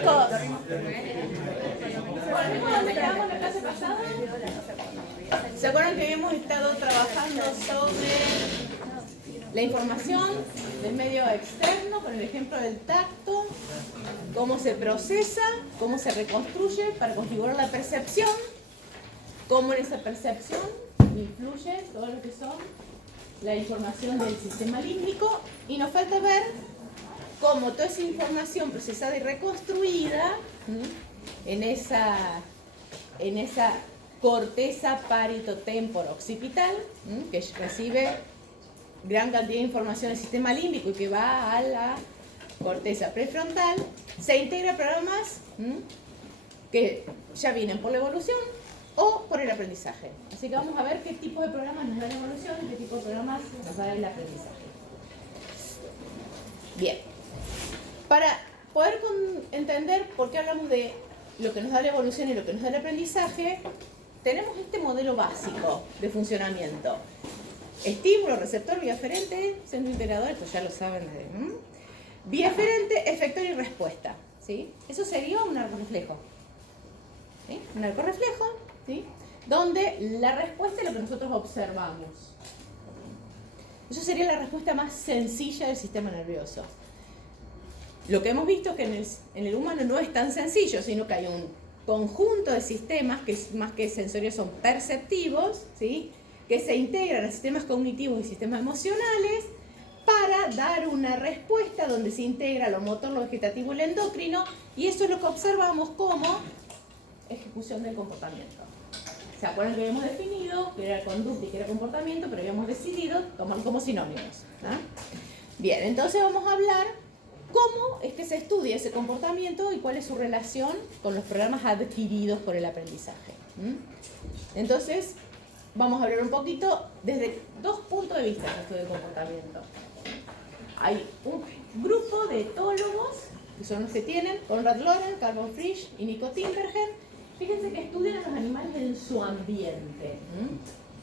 Chicos, ¿volvemos a donde quedamos la clase pasada? ¿Se acuerdan que habíamos estado trabajando sobre la información del medio externo con el ejemplo del tacto? Cómo se procesa, cómo se reconstruye para configurar la percepción, cómo en esa percepción influye todo lo que son la información del sistema límbico, y nos falta ver cómo toda esa información procesada y reconstruida en esa corteza paritotémporo-occipital, que recibe gran cantidad de información del sistema límbico y que va a la corteza prefrontal, se integra a programas que ya vienen por la evolución o por el aprendizaje. Así que vamos a ver qué tipo de programas nos da la evolución y qué tipo de programas nos da el aprendizaje. Bien. Para poder entender por qué hablamos de lo que nos da la evolución y lo que nos da el aprendizaje, tenemos este modelo básico de funcionamiento. Estímulo, receptor, vía aferente, centro integrador, esto ya lo saben. Vía aferente, efector y respuesta. ¿Sí? Eso sería un arco reflejo. ¿Sí? Un arco reflejo, ¿sí? Donde la respuesta es lo que nosotros observamos. Eso sería la respuesta más sencilla del sistema nervioso. Lo que hemos visto es que en el humano no es tan sencillo, sino que hay un conjunto de sistemas que más que sensorios son perceptivos, ¿sí? Que se integran a sistemas cognitivos y sistemas emocionales para dar una respuesta donde se integra lo motor, lo vegetativo y lo endocrino, y eso es lo que observamos como ejecución del comportamiento. ¿Se acuerdan que habíamos definido que era conducta y que era comportamiento, pero habíamos decidido tomarlo como sinónimos? Bien, entonces vamos a hablar cómo es que se estudia ese comportamiento y cuál es su relación con los programas adquiridos por el aprendizaje. Entonces, vamos a hablar un poquito desde dos puntos de vista del estudio del comportamiento. Hay un grupo de etólogos, que son los que tienen Konrad Lorenz, Carbon Frisch y Nico Timbergen. Fíjense que estudian a los animales en su ambiente.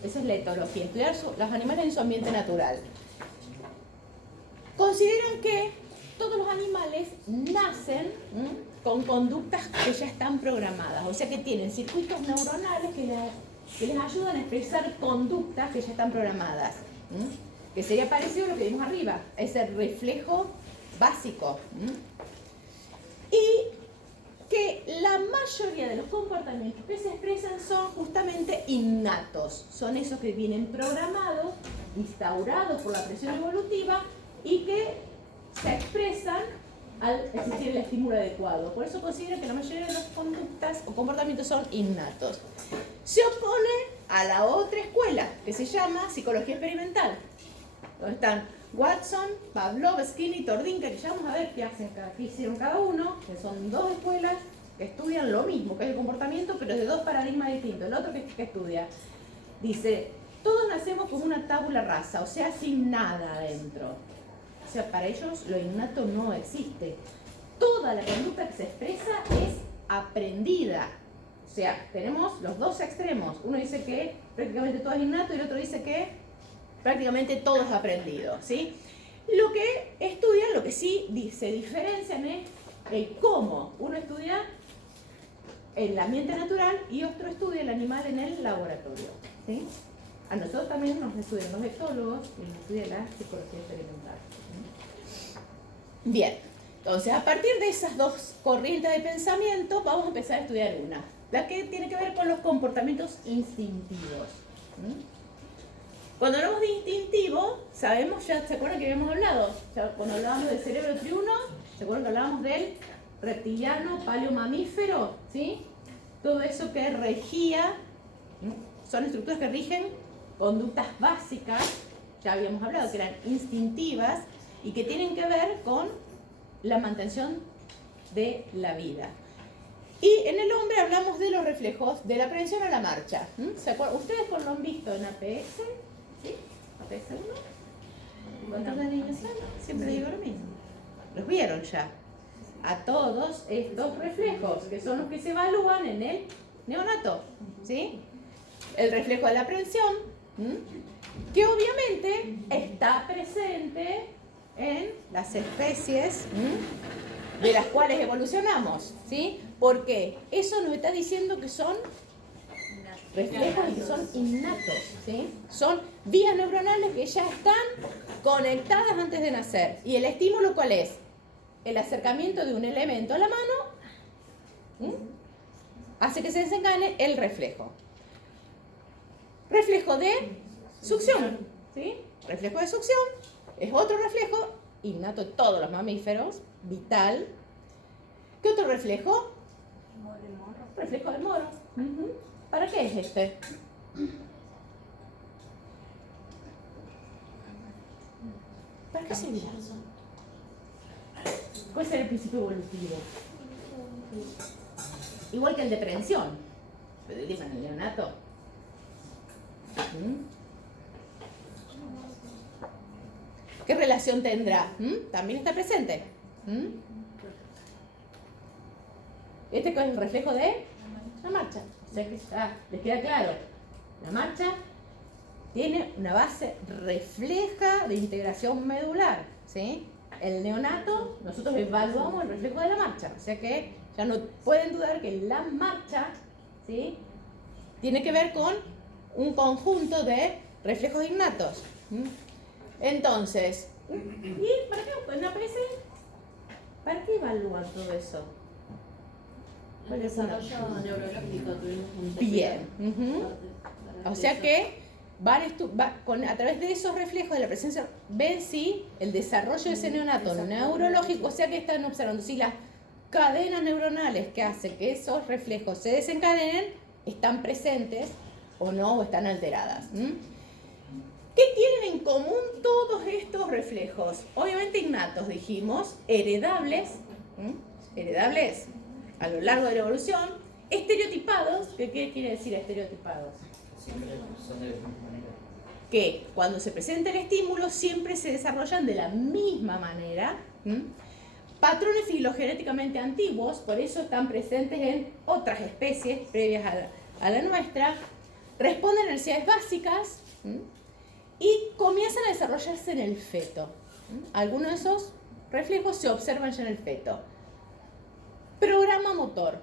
Esa es la etología, estudiar los animales en su ambiente natural. Consideran que todos los animales nacen con conductas que ya están programadas, o sea que tienen circuitos neuronales que les ayudan a expresar conductas que ya están programadas, que sería parecido a lo que vimos arriba, ese reflejo básico. Y que la mayoría de los comportamientos que se expresan son justamente innatos, son esos que vienen programados, instaurados por la presión evolutiva y que se expresan al existir el estímulo adecuado. Por eso considero que la mayoría de las conductas o comportamientos son innatos. Se opone a la otra escuela, que se llama psicología experimental, donde están Watson, Pavlov, Skinny, Tordinka, que ya vamos a ver qué hicieron cada uno, que son dos escuelas que estudian lo mismo, que es el comportamiento, pero de dos paradigmas distintos. El otro que estudia dice, todos nacemos con una tabula rasa, o sea, sin nada adentro. O sea, para ellos lo innato no existe. Toda la conducta que se expresa es aprendida. O sea, tenemos los dos extremos. Uno dice que prácticamente todo es innato y el otro dice que prácticamente todo es aprendido, ¿sí? Lo que estudian, lo que sí se diferencian es el cómo. Uno estudia el ambiente natural y otro estudia el animal en el laboratorio, ¿sí? A nosotros también nos estudian los etólogos y nos estudia la psicología experimental. Bien, entonces a partir de esas dos corrientes de pensamiento vamos a empezar a estudiar una, la que tiene que ver con los comportamientos instintivos. Cuando hablamos de instintivo, sabemos, ya se acuerdan que habíamos hablado, ya cuando hablábamos del cerebro triuno, se acuerdan que hablábamos del reptiliano, paleomamífero, ¿sí? Todo eso que regía, son estructuras que rigen conductas básicas, ya habíamos hablado, que eran instintivas y que tienen que ver con la mantención de la vida. Y en el hombre hablamos de los reflejos de la aprehensión a la marcha. ¿Se acuerdan? Ustedes lo han visto en APS, ¿sí? APS 1, control de adivinación, siempre digo lo mismo. Los vieron ya. A todos estos reflejos, que son los que se evalúan en el neonato, ¿sí? El reflejo de la aprehensión, que obviamente está presente en las especies de las cuales evolucionamos, ¿sí? Porque eso nos está diciendo que son reflejos y que son innatos, ¿sí? Son vías neuronales que ya están conectadas antes de nacer. ¿Y el estímulo cuál es? El acercamiento de un elemento a la mano hace que se desencadene el reflejo. Reflejo de succión, ¿sí? Reflejo de succión es otro reflejo innato de todos los mamíferos, vital. ¿Qué otro reflejo? Reflejo del moro. ¿Para qué es este? ¿Para qué servirá? ¿Cuál será el principio evolutivo? Igual que el de prevención. Pero dime, en el neonato. ¿Qué relación tendrá? También está presente. Este es el reflejo de la marcha. O sea que les queda claro. La marcha tiene una base refleja de integración medular, ¿sí? El neonato, nosotros evaluamos el reflejo de la marcha. O sea que ya no pueden dudar que la marcha, ¿sí?, tiene que ver con un conjunto de reflejos innatos. Entonces, ¿y para qué no aparece? ¿Para qué evalúan todo eso? El desarrollo neurológico tuvimos un bien. O sea que a través de esos reflejos de la presencia, ven si el desarrollo de ese neonato neurológico, o sea que están observando si las cadenas neuronales que hacen que esos reflejos se desencadenen están presentes o no, o están alteradas. ¿Qué tienen en común todos estos reflejos? Obviamente innatos, dijimos, heredables, heredables a lo largo de la evolución, estereotipados. ¿Qué quiere decir estereotipados? Que cuando se presenta el estímulo siempre se desarrollan de la misma manera. Patrones filogenéticamente antiguos, por eso están presentes en otras especies previas a la nuestra, responden a necesidades básicas y comienzan a desarrollarse en el feto. Algunos de esos reflejos se observan ya en el feto. Programa motor,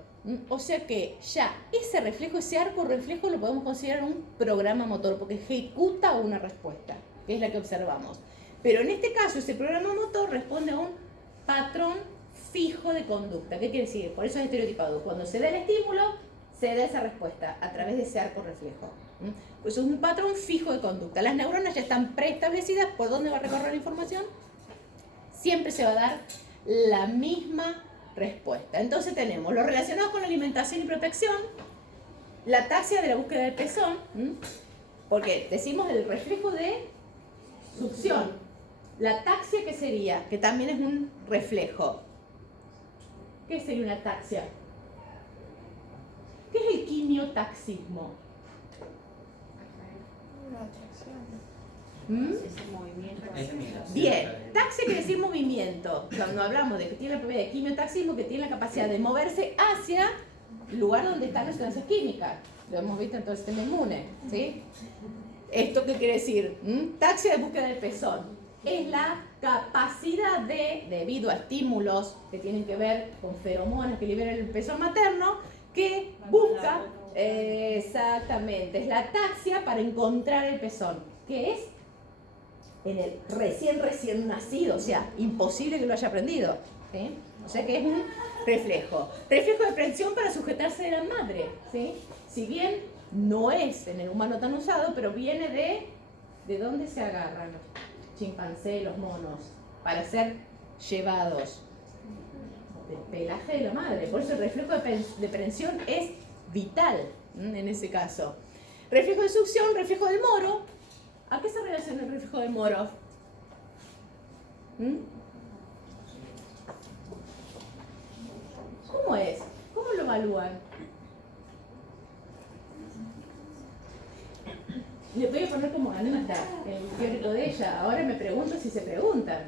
o sea que ya ese reflejo, ese arco reflejo lo podemos considerar un programa motor porque ejecuta una respuesta, que es la que observamos. Pero en este caso ese programa motor responde a un patrón fijo de conducta. ¿Qué quiere decir? Por eso es estereotipado. Cuando se da el estímulo, se da esa respuesta a través de ese arco reflejo. Pues es un patrón fijo de conducta. Las neuronas ya están preestablecidas por dónde va a recorrer la información. Siempre se va a dar la misma respuesta. Entonces tenemos lo relacionado con la alimentación y protección, la ataxia de la búsqueda del pezón, porque decimos el reflejo de succión. La ataxia, ¿qué sería? Que también es un reflejo. ¿Qué sería una ataxia? ¿Qué es el quimiotaxismo? Bien, taxia quiere decir movimiento. Cuando hablamos de que tiene la propiedad de quimiotaxismo, que tiene la capacidad de moverse hacia el lugar donde están las sustancias químicas. Lo hemos visto en todo el sistema inmune, ¿sí? ¿Esto qué quiere decir? Taxia de búsqueda del pezón. Es la capacidad debido a estímulos que tienen que ver con feromonas que liberan el pezón materno, que busca, exactamente, es la ataxia para encontrar el pezón, que es en el recién nacido, o sea, imposible que lo haya aprendido, ¿sí? O sea que es un reflejo. Reflejo de prensión para sujetarse de la madre, ¿sí? Si bien no es en el humano tan usado, pero viene de dónde se agarran los chimpancés, los monos, para ser llevados del pelaje de la madre. Por eso el reflejo de prensión es vital en ese caso. Reflejo de succión, reflejo del moro. ¿A qué se relaciona el reflejo del moro? ¿Cómo es? ¿Cómo lo evalúan? Le voy a poner como Anita, el teórico de ella. Ahora me pregunto si se preguntan.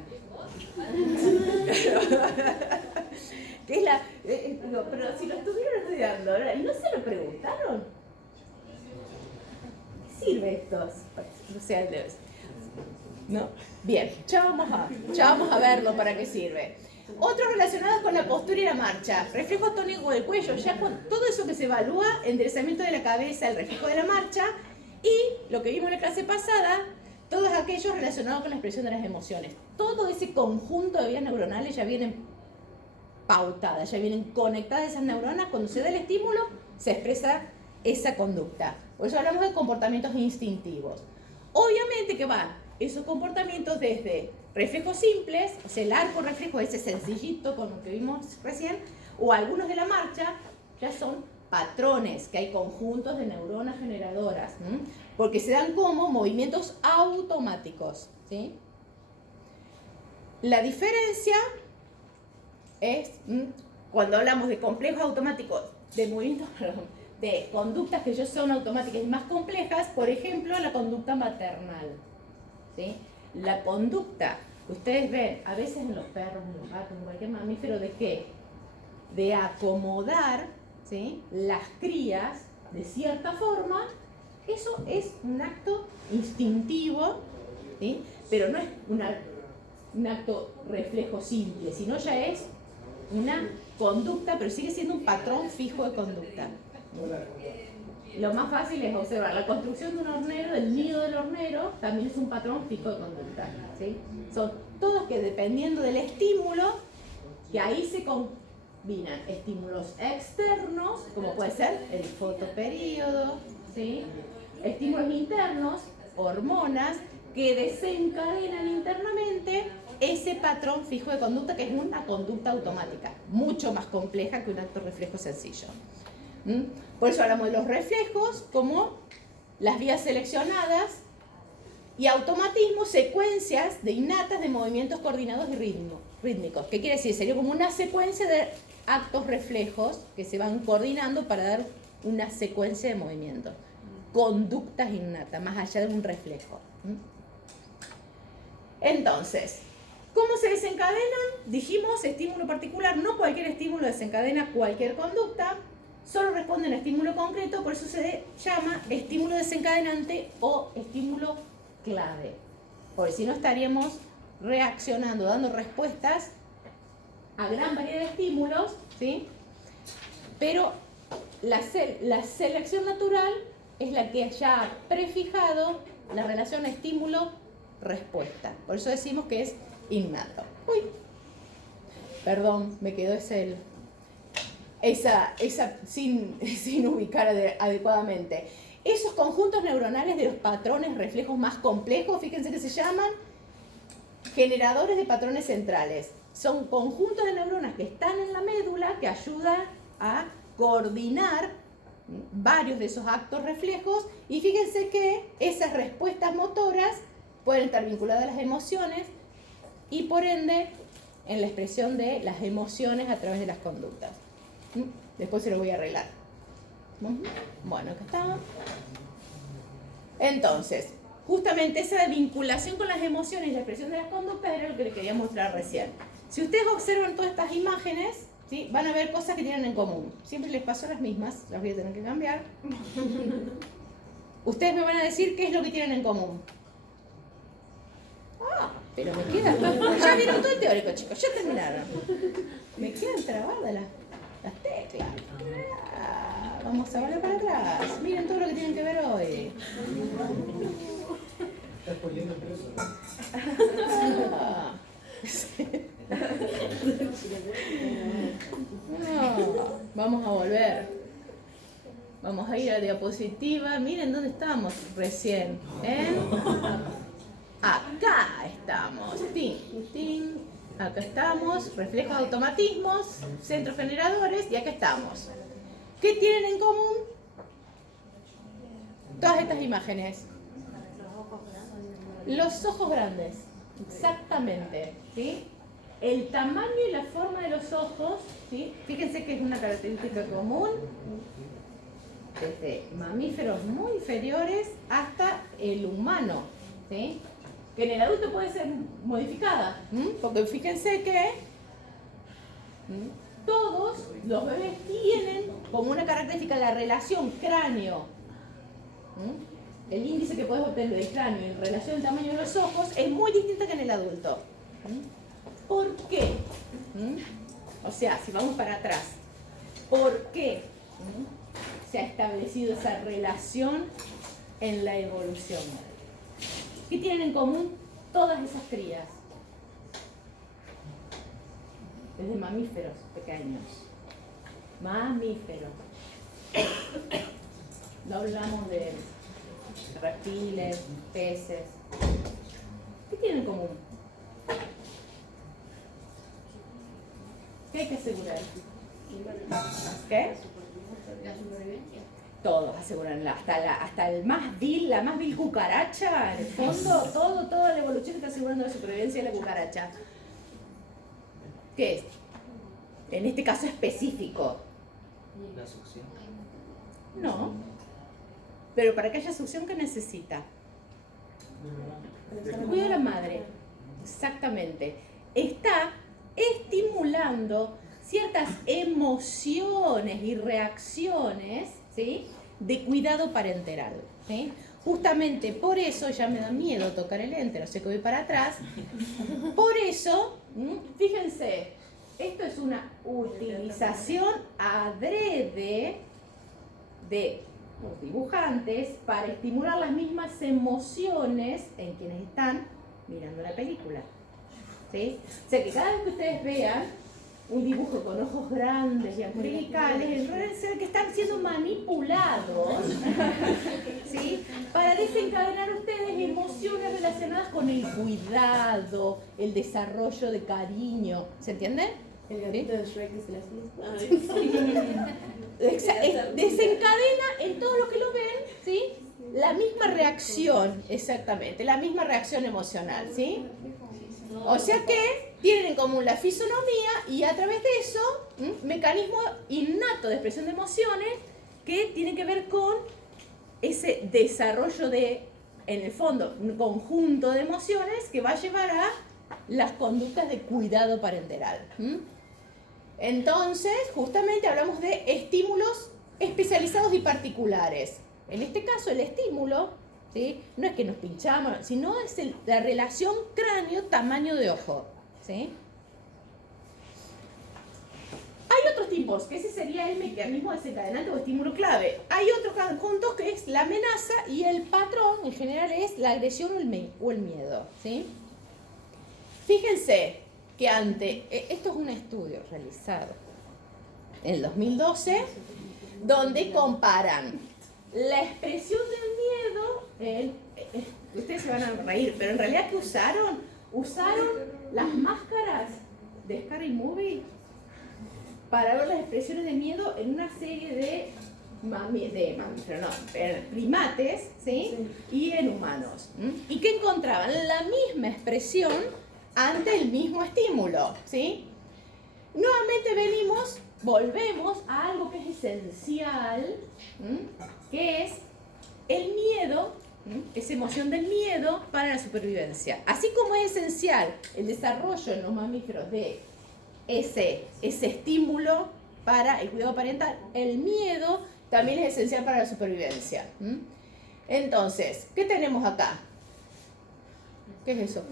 ¿Qué es la, pero si lo estuvieron estudiando ahora y no se lo preguntaron. ¿Qué sirve esto? O sea, ¿no? Bien, ya vamos a verlo para qué sirve. Otros relacionados con la postura y la marcha. Reflejo tónico del cuello. Ya con todo eso que se evalúa, enderezamiento de la cabeza, el reflejo de la marcha y lo que vimos en la clase pasada, todos aquellos relacionados con la expresión de las emociones. Todo ese conjunto de vías neuronales ya vienen pautadas, ya vienen conectadas esas neuronas. Cuando se da el estímulo, se expresa esa conducta. Por eso hablamos de comportamientos instintivos. Obviamente que van esos comportamientos desde reflejos simples, o sea, el arco reflejo ese sencillito con lo que vimos recién, o algunos de la marcha, ya son patrones, que hay conjuntos de neuronas generadoras, porque se dan como movimientos automáticos, ¿sí? La diferencia es, cuando hablamos de complejos automáticos, de movimientos, de conductas que ya son automáticas y más complejas, por ejemplo, la conducta maternal, ¿sí? La conducta que ustedes ven a veces en los perros, en los gatos, en cualquier mamífero, ¿de qué? De acomodar, ¿sí?, las crías de cierta forma. Eso es un acto instintivo, ¿sí?, pero no es un acto reflejo simple, sino ya es una conducta, pero sigue siendo un patrón fijo de conducta. Lo más fácil es observar la construcción de un hornero, el nido del hornero, también es un patrón fijo de conducta, ¿sí? Son todos que dependiendo del estímulo, que ahí se combinan estímulos externos, como puede ser el fotoperíodo, ¿sí?, estímulos internos, hormonas, que desencadenan internamente ese patrón fijo de conducta, que es una conducta automática, mucho más compleja que un acto reflejo sencillo. Por eso hablamos de los reflejos como las vías seleccionadas y automatismos, secuencias de innatas de movimientos coordinados y rítmicos. ¿Qué quiere decir? Sería como una secuencia de actos reflejos que se van coordinando para dar una secuencia de movimientos. Conductas innatas, más allá de un reflejo. Entonces, ¿cómo se desencadenan? Dijimos estímulo particular, no cualquier estímulo desencadena cualquier conducta, solo responden a estímulo concreto, por eso se llama estímulo desencadenante o estímulo clave. Porque si no estaríamos reaccionando, dando respuestas a gran variedad de estímulos, ¿sí? Pero la selección natural es la que ya ha prefijado la relación estímulo-respuesta. Por eso decimos que es innato. Uy, perdón, me quedó esa sin ubicar adecuadamente. Esos conjuntos neuronales de los patrones reflejos más complejos, fíjense que se llaman generadores de patrones centrales. Son conjuntos de neuronas que están en la médula que ayudan a coordinar varios de esos actos reflejos, y fíjense que esas respuestas motoras pueden estar vinculadas a las emociones y por ende en la expresión de las emociones a través de las conductas. Después se lo voy a arreglar. Bueno, acá está. Entonces, justamente esa vinculación con las emociones y la expresión de las conductas era lo que les quería mostrar recién. Si ustedes observan todas estas imágenes, ¿sí?, van a ver cosas que tienen en común. Siempre les paso las mismas, las voy a tener que cambiar. Ustedes me van a decir qué es lo que tienen en común. Ah, pero me quedan. Ya vieron todo el teórico, chicos, ya terminaron. Me quedan trabadas las teclas. Ah, vamos a volver para atrás. Miren todo lo que tienen que ver hoy. Estás poniendo preso. No, vamos a volver. Vamos a ir a diapositiva. Miren dónde estamos recién. Acá estamos. Tin, tin. Acá estamos. Reflejos de automatismos, centros generadores, y acá estamos. ¿Qué tienen en común todas estas imágenes? Los ojos grandes. Exactamente. ¿Sí? El tamaño y la forma de los ojos, ¿sí? Fíjense que es una característica común desde mamíferos muy inferiores hasta el humano, ¿sí? Que en el adulto puede ser modificada, porque fíjense que todos los bebés tienen como una característica la relación cráneo, el índice que puedes obtener del cráneo en relación al tamaño de los ojos es muy distinta que en el adulto. ¿Por qué? O sea, si vamos para atrás, ¿por qué se ha establecido esa relación en la evolución? ¿Qué tienen en común todas esas crías? Desde mamíferos pequeños. Mamíferos. No hablamos de reptiles, peces. ¿Qué tienen en común? ¿Qué hay que asegurar? ¿Qué? La supervivencia. Todos aseguran, hasta el más vil, la más vil cucaracha, en el fondo, toda la evolución está asegurando la supervivencia de la cucaracha. ¿Qué es? En este caso específico. La succión. No. Pero para que haya succión, ¿qué necesita? Cuida a la madre. Exactamente. Está estimulando ciertas emociones y reacciones, ¿sí?, de cuidado parenteral, ¿sí? Justamente por eso, ya me da miedo tocar el ente, no sé que voy para atrás. Por eso, fíjense, esto es una utilización adrede de los dibujantes para estimular las mismas emociones en quienes están mirando la película, ¿sí? O sea que cada vez que ustedes vean un dibujo con ojos grandes y angelicales, en realidad es que están siendo manipulados, ¿sí?, para desencadenar ustedes emociones relacionadas con el cuidado, el desarrollo de cariño. ¿Se entiende? El gatito de Shrek que se la Desencadena en todo lo que lo ven, ¿sí?, la misma reacción, exactamente, la misma reacción emocional, ¿sí? O sea que tienen en común la fisonomía y a través de eso, mecanismo innato de expresión de emociones que tiene que ver con ese desarrollo de, en el fondo, un conjunto de emociones que va a llevar a las conductas de cuidado parenteral. Entonces, justamente hablamos de estímulos especializados y particulares. En este caso, el estímulo, ¿sí?, no es que nos pinchamos, sino es la relación cráneo-tamaño de ojo, ¿sí? Hay otros tipos, que ese sería el mecanismo desencadenante o estímulo clave. Hay otros conjuntos que es la amenaza y el patrón, en general, es la agresión o el miedo, ¿sí? Fíjense que esto es un estudio realizado en el 2012, donde comparan la expresión del miedo, ustedes se van a reír, pero en realidad ¿qué usaron? Usaron las máscaras de Scary Movie para ver las expresiones de miedo en una serie de primates, ¿sí?, y en humanos. ¿Y qué encontraban? La misma expresión ante el mismo estímulo, ¿sí? Nuevamente volvemos a algo que es esencial, que es el miedo, esa emoción del miedo para la supervivencia. Así como es esencial el desarrollo en los mamíferos de ese estímulo para el cuidado parental, el miedo también es esencial para la supervivencia. Entonces, ¿qué tenemos acá? ¿Qué es eso?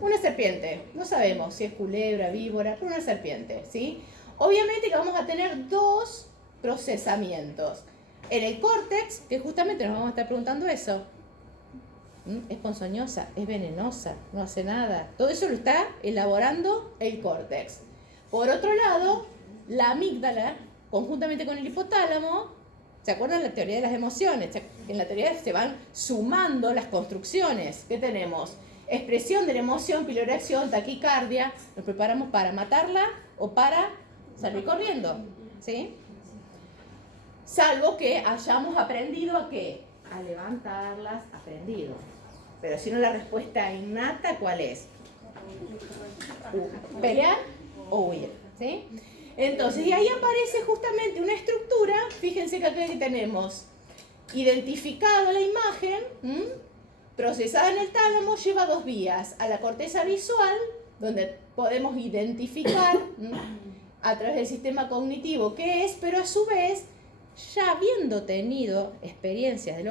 Una serpiente. No sabemos si es culebra, víbora, pero una serpiente, ¿sí? Obviamente que vamos a tener dos procesamientos. En el córtex, que justamente nos vamos a estar preguntando eso. Es ponzoñosa, es venenosa, no hace nada. Todo eso lo está elaborando el córtex. Por otro lado, la amígdala, conjuntamente con el hipotálamo, ¿se acuerdan de la teoría de las emociones? En la teoría se van sumando las construcciones. ¿Qué tenemos? Expresión de la emoción, piloreacción, taquicardia. Nos preparamos para matarla o para salir corriendo, ¿sí? Salvo que hayamos aprendido a qué, a levantarlas, aprendido. Pero si no, la respuesta innata, ¿cuál es? Pelear o huir, ¿sí? Entonces, y ahí aparece justamente una estructura, fíjense que aquí tenemos identificado la imagen, procesada en el tálamo, lleva dos vías, a la corteza visual, donde podemos identificar a través del sistema cognitivo qué es, pero a su vez, ya habiendo tenido experiencias de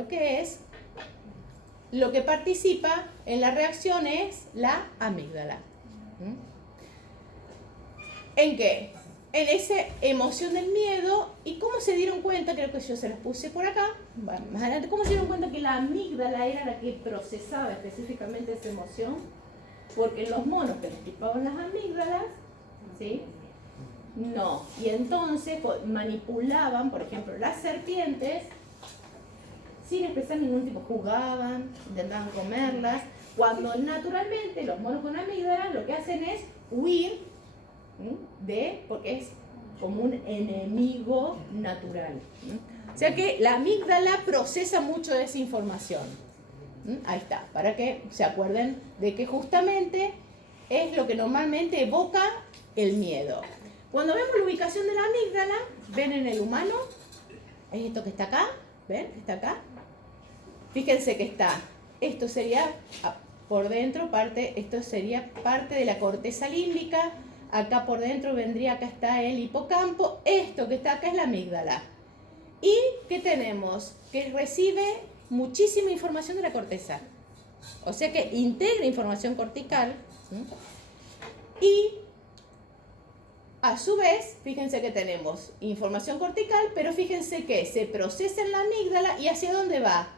lo que participa en la reacción es la amígdala. ¿En qué? En esa emoción del miedo. ¿Y cómo se dieron cuenta? Creo que yo se los puse por acá, más adelante. ¿Cómo se dieron cuenta que la amígdala era la que procesaba específicamente esa emoción? Porque en los monos que les picaban las amígdalas, ¿sí? No. Y entonces manipulaban, por ejemplo, las serpientes, sin expresar ningún tipo, jugaban, intentaban comerlas, cuando naturalmente los monos con amígdalas lo que hacen es huir porque es como un enemigo natural. O sea que la amígdala procesa mucho de esa información. Ahí está, para que se acuerden de que justamente es lo que normalmente evoca el miedo. Cuando vemos la ubicación de la amígdala, ven en el humano, es esto que está acá, ¿ven? Está acá. Fíjense que está, esto sería por dentro, esto sería parte de la corteza límbica, acá por dentro vendría, acá está el hipocampo, esto que está acá es la amígdala. ¿Y qué tenemos? Que recibe muchísima información de la corteza. O sea que integra información cortical. Y a su vez, fíjense que tenemos información cortical, pero fíjense que se procesa en la amígdala y ¿hacia dónde va?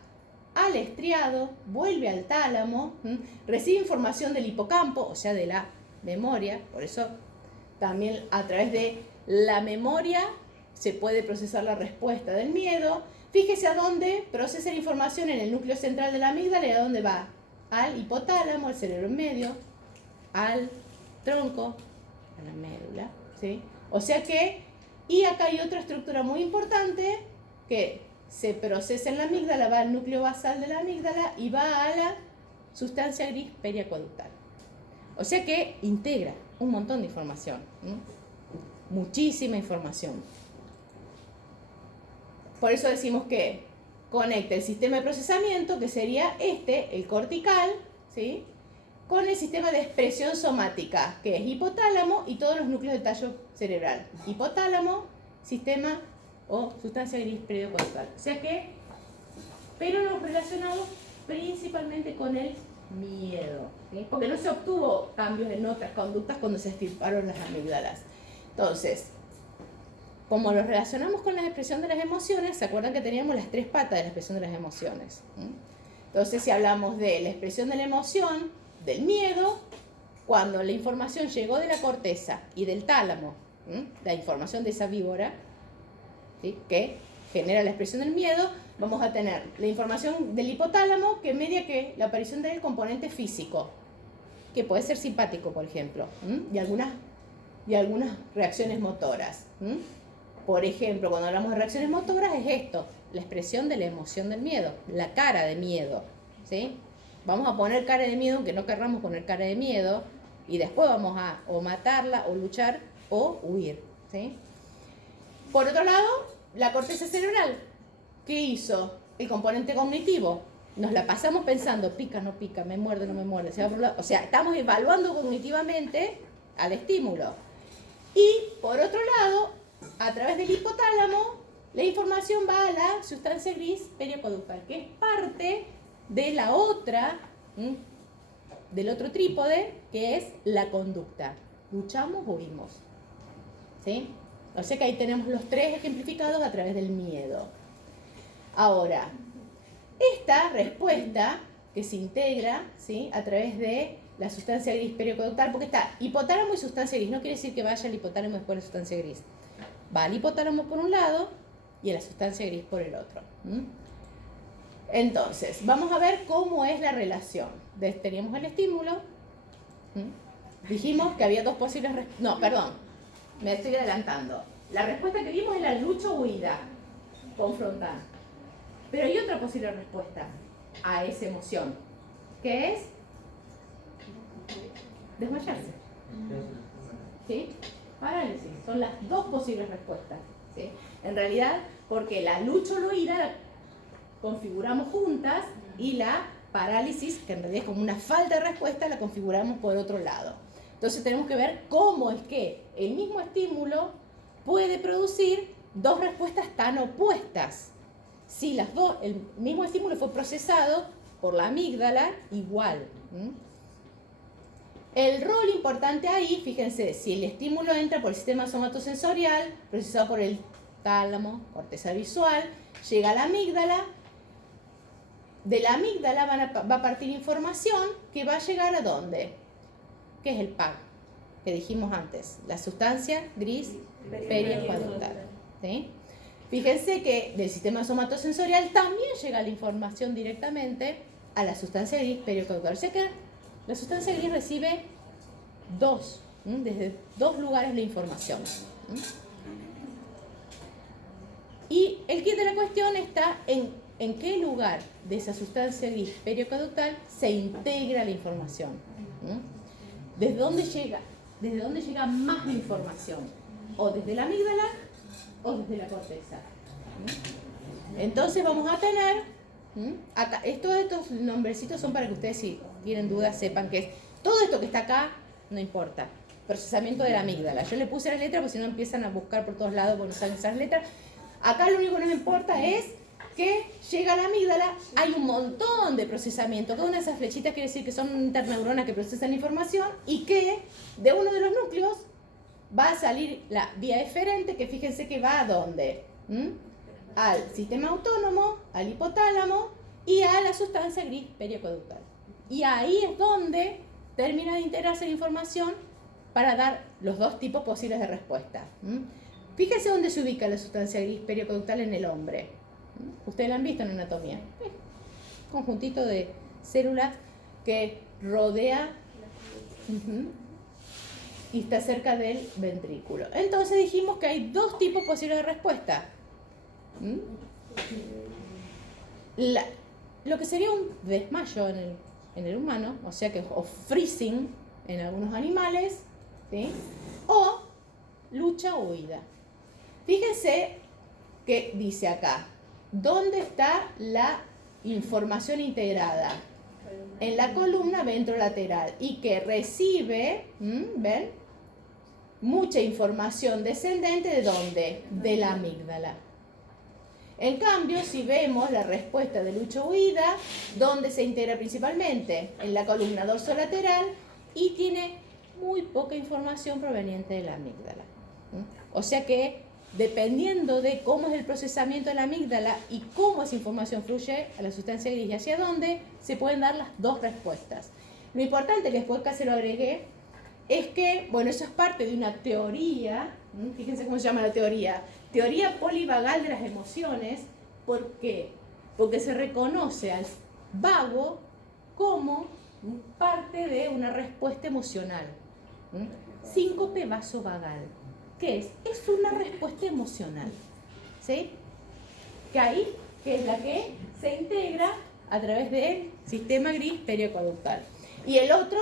Al estriado, vuelve al tálamo, recibe información del hipocampo, o sea, de la memoria. Por eso también a través de la memoria se puede procesar la respuesta del miedo. Fíjese a dónde procesa la información en el núcleo central de la amígdala y a dónde va. Al hipotálamo, al cerebro en medio, al tronco, a la médula, ¿sí? O sea que, y acá hay otra estructura muy importante que se procesa en la amígdala, va al núcleo basal de la amígdala y va a la sustancia gris periacueductal. O sea que integra un montón de información, muchísima información. Por eso decimos que conecta el sistema de procesamiento, que sería el cortical, ¿sí?, con el sistema de expresión somática, que es hipotálamo y todos los núcleos del tallo cerebral. Hipotálamo, sistema o sustancia gris periacueductal. O sea que, pero no relacionado principalmente con el miedo, ¿sí? Porque no se obtuvo cambios en otras conductas cuando se extirparon las amígdalas. Entonces, como lo relacionamos con la expresión de las emociones, ¿se acuerdan que teníamos las tres patas de la expresión de las emociones? Entonces, si hablamos de la expresión de la emoción, del miedo, cuando la información llegó de la corteza y del tálamo, la información de esa víbora, ¿sí?, que genera la expresión del miedo, vamos a tener la información del hipotálamo que media que la aparición del componente físico, que puede ser simpático, por ejemplo, y algunas reacciones motoras. Por ejemplo, cuando hablamos de reacciones motoras es esto, la expresión de la emoción del miedo, la cara de miedo, ¿sí? Vamos a poner cara de miedo, aunque no querramos poner cara de miedo, y después vamos a o matarla, o luchar, o huir, ¿sí? Por otro lado, la corteza cerebral, ¿qué hizo? El componente cognitivo. Nos la pasamos pensando, pica, no pica, me muerde, no me muerde. O sea, estamos evaluando cognitivamente al estímulo. Y, por otro lado, a través del hipotálamo, la información va a la sustancia gris periacueductal, que es parte de la otra, del otro trípode, que es la conducta. Luchamos o huimos, ¿sí? O sea que ahí tenemos los tres ejemplificados a través del miedo. Ahora, esta respuesta que se integra, ¿sí?, a través de la sustancia gris periacueductal, porque está hipotálamo y sustancia gris, no quiere decir que vaya al hipotálamo después de la sustancia gris. Va al hipotálamo por un lado y a la sustancia gris por el otro. Entonces, vamos a ver cómo es la relación. Teníamos el estímulo. Dijimos que había dos posibles respuestas. No, perdón, me estoy adelantando. La respuesta que vimos es la lucha o huida, confrontar. Pero hay otra posible respuesta a esa emoción, que es desmayarse. ¿Sí? Parálisis. Son las dos posibles respuestas, ¿sí? En realidad, porque la lucha o la huida la configuramos juntas y la parálisis, que en realidad es como una falta de respuesta, la configuramos por otro lado. Entonces tenemos que ver cómo es que el mismo estímulo puede producir dos respuestas tan opuestas. Si las dos, el mismo estímulo fue procesado por la amígdala igual. El rol importante ahí, fíjense, si el estímulo entra por el sistema somatosensorial, procesado por el tálamo, corteza visual, llega a la amígdala, de la amígdala va a partir información que va a llegar ¿a dónde? ¿Qué es el PAG? Que dijimos antes, la sustancia gris periacueductal. ¿Sí? Fíjense que del sistema somatosensorial también llega la información directamente a la sustancia gris periacueductal. O sea que la sustancia gris recibe desde dos lugares la información. Y el kit de la cuestión está en qué lugar de esa sustancia gris periacueductal se integra la información. ¿Desde dónde llega? ¿Desde dónde llega más la información? ¿O desde la amígdala o desde la corteza? Entonces vamos a tener, acá, todos estos nombrecitos son para que ustedes, si tienen dudas, sepan que es todo esto que está acá, no importa. Procesamiento de la amígdala. Yo le puse las letras porque si no empiezan a buscar por todos lados porque no saben esas letras. Acá lo único que nos importa es que llega a la amígdala, hay un montón de procesamiento. Cada una de esas flechitas quiere decir que son interneuronas que procesan información y que de uno de los núcleos va a salir la vía eferente, que fíjense que va a dónde. Al sistema autónomo, al hipotálamo y a la sustancia gris periacueductal. Y ahí es donde termina de integrarse la información para dar los dos tipos posibles de respuesta. Fíjense dónde se ubica la sustancia gris periacueductal en el hombre. Ustedes la han visto en anatomía. Conjuntito de células que rodea y está cerca del ventrículo. Entonces dijimos que hay dos tipos posibles de respuesta. Lo que sería un desmayo en el humano, o sea que o freezing en algunos animales, ¿sí? O lucha o huida. Fíjense que dice acá, ¿dónde está la información integrada? En la columna ventrolateral y que recibe, ¿ven? Mucha información descendente ¿de dónde? De la amígdala. En cambio, si vemos la respuesta de lucha o huida, ¿dónde se integra principalmente? En la columna dorsolateral y tiene muy poca información proveniente de la amígdala. O sea que, dependiendo de cómo es el procesamiento de la amígdala y cómo esa información fluye a la sustancia gris y hacia dónde, se pueden dar las dos respuestas. Lo importante, que después acá se lo agregué, es que, bueno, eso es parte de una teoría, fíjense cómo se llama la teoría, teoría polivagal de las emociones. ¿Por qué? Porque se reconoce al vago como parte de una respuesta emocional. Síncope vasovagal. ¿Qué es? Es una respuesta emocional. ¿Sí? Que es la que se integra a través del sistema gris periacueductal. Y el otro,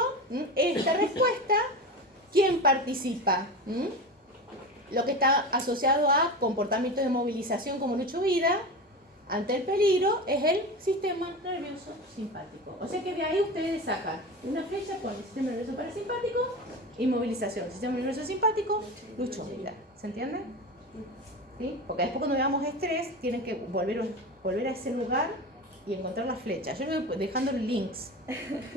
esta respuesta, ¿quién participa? Lo que está asociado a comportamientos de movilización como lucha o huida ante el peligro es el sistema nervioso simpático. O sea que de ahí ustedes sacan una flecha con el sistema nervioso parasimpático y movilización. Sistema nervioso simpático, lucha o huida. ¿Se entiende? ¿Sí? Porque después cuando veamos estrés tienen que volver a ese lugar y encontrar las flechas. Yo les voy dejando links,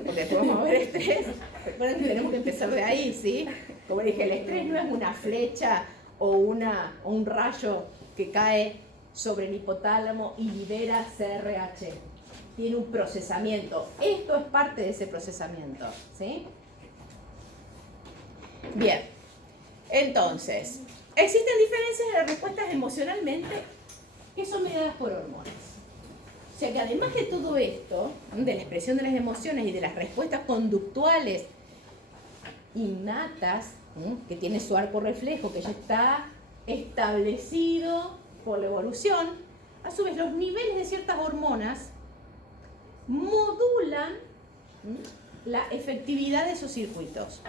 porque después vamos a ver estrés. Recuerden que tenemos que empezar de ahí, ¿sí? Como dije, el estrés no es una flecha o un rayo que cae sobre el hipotálamo y libera CRH. Tiene un procesamiento. Esto es parte de ese procesamiento, ¿sí? Bien, entonces, existen diferencias en las respuestas emocionalmente que son mediadas por hormonas. O sea que además de todo esto, de la expresión de las emociones y de las respuestas conductuales innatas, que tiene su arco reflejo, que ya está establecido por la evolución, a su vez los niveles de ciertas hormonas modulan la efectividad de esos circuitos.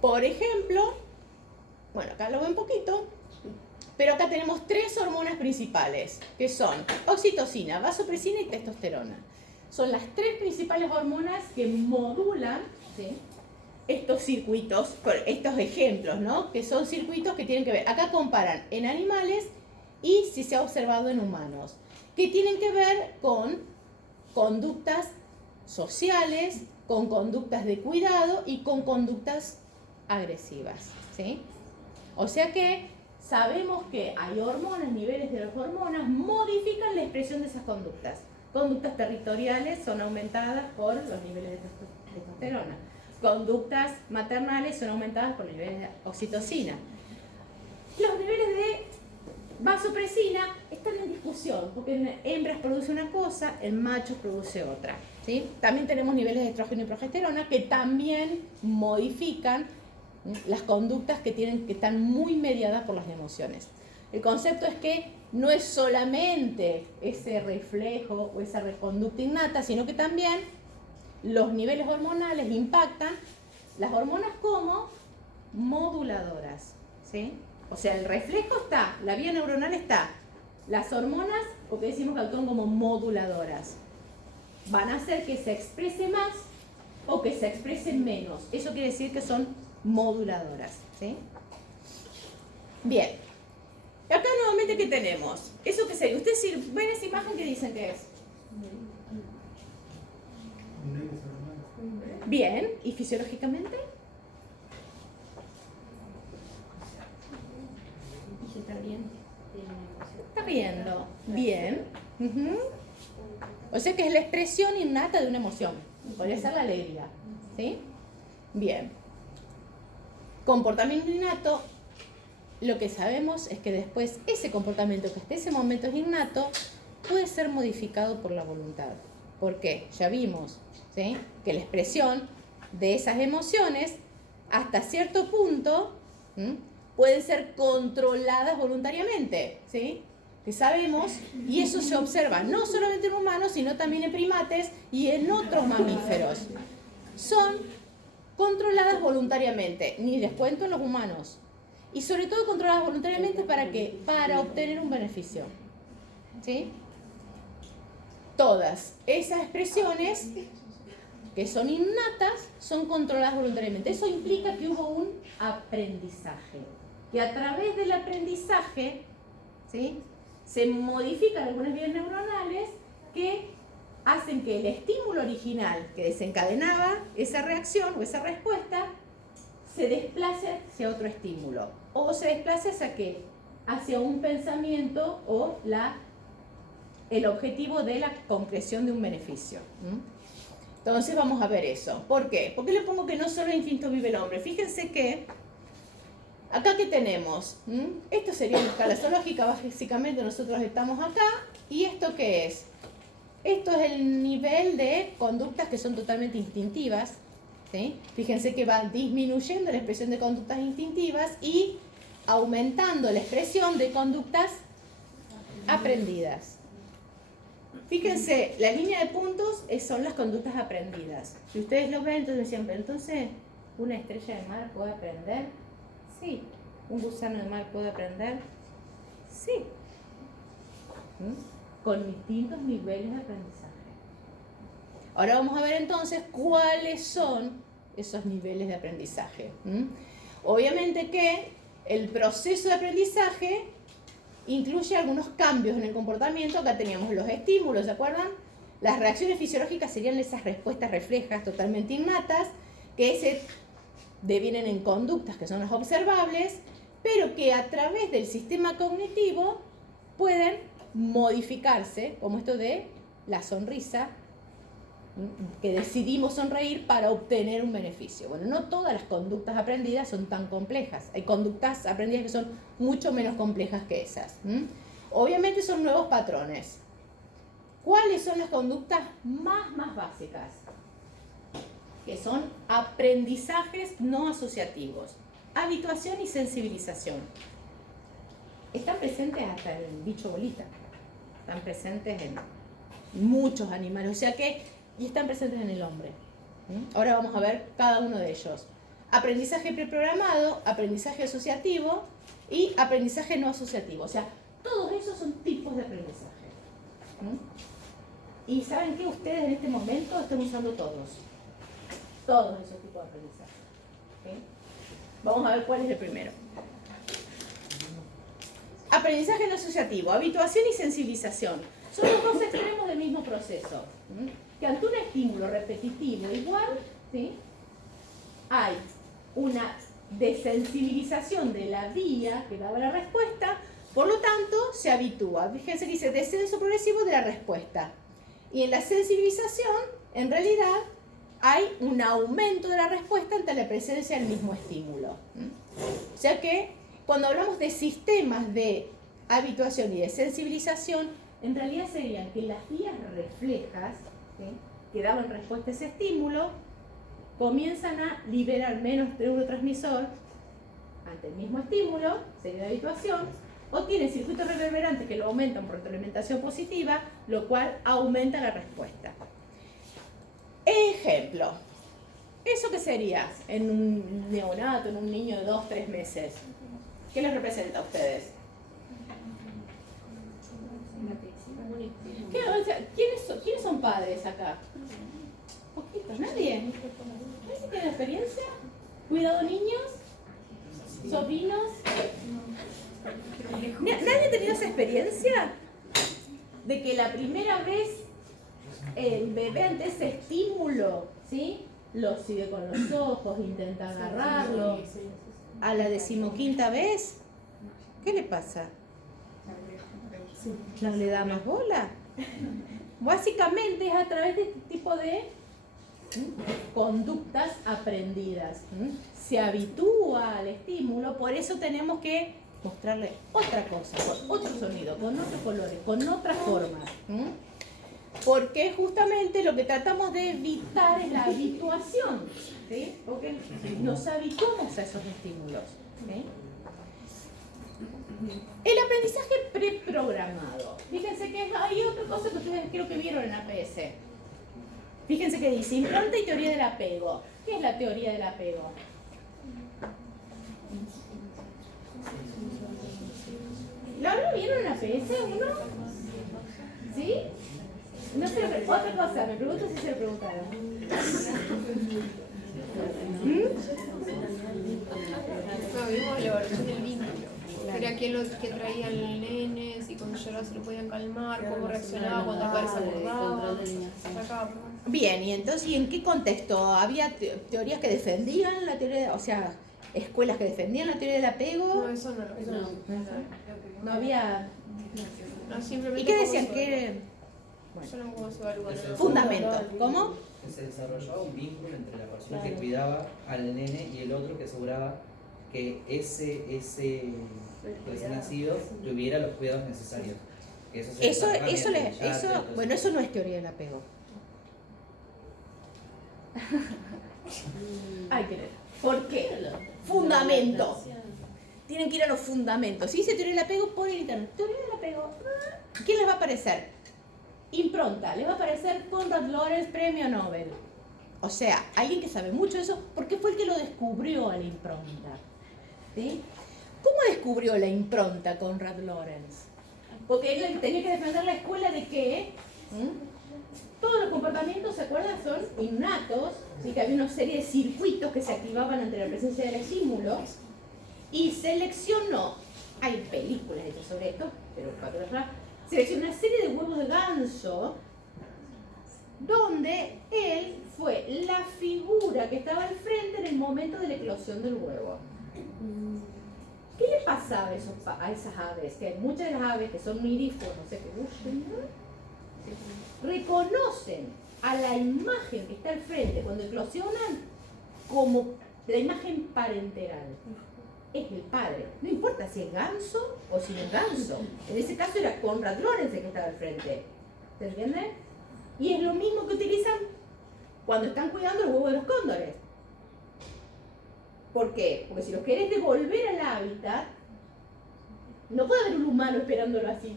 Por ejemplo, bueno, acá lo ven poquito, pero acá tenemos tres hormonas principales, que son oxitocina, vasopresina y testosterona. Son las tres principales hormonas que modulan, ¿sí?, estos circuitos, estos ejemplos, ¿no? Que son circuitos que tienen que ver, acá comparan en animales y si se ha observado en humanos, que tienen que ver con conductas sociales, con conductas de cuidado y con conductas agresivas, ¿sí? O sea que sabemos que hay hormonas, niveles de las hormonas modifican la expresión de esas conductas. Conductas territoriales son aumentadas por los niveles de testosterona. Conductas maternales son aumentadas por los niveles de oxitocina. Los niveles de vasopresina están en discusión, porque en hembras produce una cosa, en machos produce otra, ¿sí? También tenemos niveles de estrógeno y progesterona que también modifican las conductas que están muy mediadas por las emociones. El concepto es que no es solamente ese reflejo o esa conducta innata, sino que también los niveles hormonales impactan las hormonas como moduladoras, ¿sí? O sea, el reflejo está, la vía neuronal está. Las hormonas, o que decimos que actúan como moduladoras, van a hacer que se exprese más o que se exprese menos. Eso quiere decir que son moduladoras, ¿sí? Bien. Acá nuevamente, ¿qué tenemos? ¿Eso qué sería? Ustedes si ven esa imagen, ¿qué dicen que es? Bien. ¿Y fisiológicamente? Está bien. Está riendo. Bien. O sea que es la expresión innata de una emoción. Podría ser la alegría, ¿sí? Bien. Comportamiento innato. Lo que sabemos es que después ese comportamiento que hasta ese momento es innato puede ser modificado por la voluntad. ¿Por qué? Ya vimos, ¿sí?, que la expresión de esas emociones hasta cierto punto pueden ser controladas voluntariamente, ¿sí? Que sabemos, y eso se observa no solamente en humanos, sino también en primates y en otros mamíferos. Son controladas voluntariamente, ni les cuento en los humanos. Y sobre todo controladas voluntariamente, ¿para qué? Para obtener un beneficio, ¿sí? Todas esas expresiones que son innatas son controladas voluntariamente. Eso implica que hubo un aprendizaje, que a través del aprendizaje, ¿sí?, se modifican algunas vías neuronales que hacen que el estímulo original que desencadenaba esa reacción o esa respuesta se desplace hacia otro estímulo, o se desplace hacia qué, hacia un pensamiento o el objetivo de la concreción de un beneficio. Entonces vamos a ver eso. ¿Por qué? ¿Por qué le pongo que no solo el instinto vive el hombre? Fíjense que acá que tenemos, esto sería la escala zoológica, básicamente nosotros estamos acá, y ¿esto qué es? Esto es el nivel de conductas que son totalmente instintivas, ¿sí? Fíjense que va disminuyendo la expresión de conductas instintivas y aumentando la expresión de conductas aprendidas. Fíjense, la línea de puntos son las conductas aprendidas. Si ustedes lo ven, entonces decían, pero entonces, ¿una estrella de mar puede aprender? Sí. ¿Un gusano de mar puede aprender? Sí. Con distintos niveles de aprendizaje. Ahora vamos a ver entonces cuáles son esos niveles de aprendizaje. Obviamente que el proceso de aprendizaje incluye algunos cambios en el comportamiento. Acá teníamos los estímulos, ¿se acuerdan? Las reacciones fisiológicas serían esas respuestas reflejas totalmente innatas que se devienen en conductas que son las observables, pero que a través del sistema cognitivo pueden modificarse, como esto de la sonrisa, que decidimos sonreír para obtener un beneficio. Bueno, no todas las conductas aprendidas son tan complejas. Hay conductas aprendidas que son mucho menos complejas que esas. Obviamente son nuevos patrones. ¿Cuáles son las conductas más básicas? Que son aprendizajes no asociativos, habituación y sensibilización. Están presentes hasta el bicho bolita, están presentes en muchos animales, o sea que, y están presentes en el hombre. Ahora vamos a ver cada uno de ellos. Aprendizaje preprogramado, aprendizaje asociativo y aprendizaje no asociativo. O sea, todos esos son tipos de aprendizaje. Y ¿saben qué? Ustedes en este momento están usando todos esos tipos de aprendizaje. ¿Okay? Vamos a ver cuál es el primero. Aprendizaje no asociativo, habituación y sensibilización. Son los dos extremos del mismo proceso. Que ante un estímulo repetitivo igual, ¿sí? Hay una desensibilización de la vía que daba la respuesta, por lo tanto se habitúa. Fíjense que dice descenso progresivo de la respuesta. Y en la sensibilización, en realidad, hay un aumento de la respuesta ante la presencia del mismo estímulo. O sea que cuando hablamos de sistemas de habituación y de sensibilización, en realidad serían que las vías reflejas, ¿sí?, que daban respuesta a ese estímulo, comienzan a liberar menos neurotransmisor ante el mismo estímulo, sería de habituación, o tienen circuitos reverberantes que lo aumentan por retroalimentación positiva, lo cual aumenta la respuesta. Ejemplo, ¿eso qué sería en un neonato, en un niño de 2-3 meses? ¿Qué les representa a ustedes? ¿Quiénes son padres acá? Poquitos, nadie. ¿Nadie tiene experiencia? ¿Cuidado niños? ¿Sobrinos? ¿Nadie ha tenido esa experiencia? De que la primera vez el bebé ante ese estímulo, ¿sí?, lo sigue con los ojos, intenta agarrarlo. A la 15ª vez, ¿qué le pasa? ¿No le da más bola? Básicamente es a través de este tipo de conductas aprendidas. Se habitúa al estímulo, por eso tenemos que mostrarle otra cosa, con otro sonido, con otros colores, con otras formas. Porque justamente lo que tratamos de evitar es la habituación, ¿sí? Porque nos habituamos a esos estímulos, ¿sí? El aprendizaje preprogramado. Fíjense que hay otra cosa que ustedes creo que vieron en APS. Fíjense que dice impronta y teoría del apego. ¿Qué es la teoría del apego? ¿La vieron en APS 1? ¿Sí? No sé, otra cosa, me pregunto si se lo preguntaron. No, vimos la evaluación del vínculo. Era que traía el nene, si cuando lloraba se lo podían calmar, cómo reaccionaba cuando el padre se acordaba. Bien, y entonces, ¿y en qué contexto? ¿Había teorías que defendían la teoría, o sea, escuelas que defendían la teoría del apego? No, eso no lo vimos. No había... No, simplemente ¿Y qué decían? ¿Qué? Bueno. Yo no sé cómo se evalúa. Fundamento. ¿Cócmo? Se desarrollaba un vínculo entre la persona que cuidaba al nene y el otro que aseguraba que ese recién nacido tuviera los cuidados necesarios. Bueno, eso no es teoría del apego. Hay que leer. ¿Por qué? Fundamento. Tienen que ir a los fundamentos. Si dice teoría del apego, ponen en internet. Teoría del apego. ¿Quién les va a aparecer? Impronta. Les va a aparecer Konrad Lorenz, premio Nobel. O sea, alguien que sabe mucho de eso, porque fue el que lo descubrió a la impronta. ¿Sí? ¿Cómo descubrió la impronta Konrad Lorenz? Porque él tenía que defender la escuela de que todos los comportamientos, ¿se acuerdan? Son innatos, ¿sí? Que había una serie de circuitos que se activaban ante la presencia del estímulo, y seleccionó, hay películas hechas sobre esto, pero seleccionó una serie de huevos de ganso donde él fue la figura que estaba al frente en el momento de la eclosión del huevo. ¿Qué le pasaba a esas aves? Que hay muchas de las aves que son miríforos, no sé qué busquen, ¿no? Reconocen a la imagen que está al frente cuando eclosionan como la imagen parenteral. Es el padre. No importa si es ganso o si no es ganso. En ese caso era Konrad Lorenz el que estaba al frente. ¿Se entiende? Y es lo mismo que utilizan cuando están cuidando el huevo de los cóndores. ¿Por qué? Porque si los querés devolver al hábitat, no puede haber un humano esperándolo así.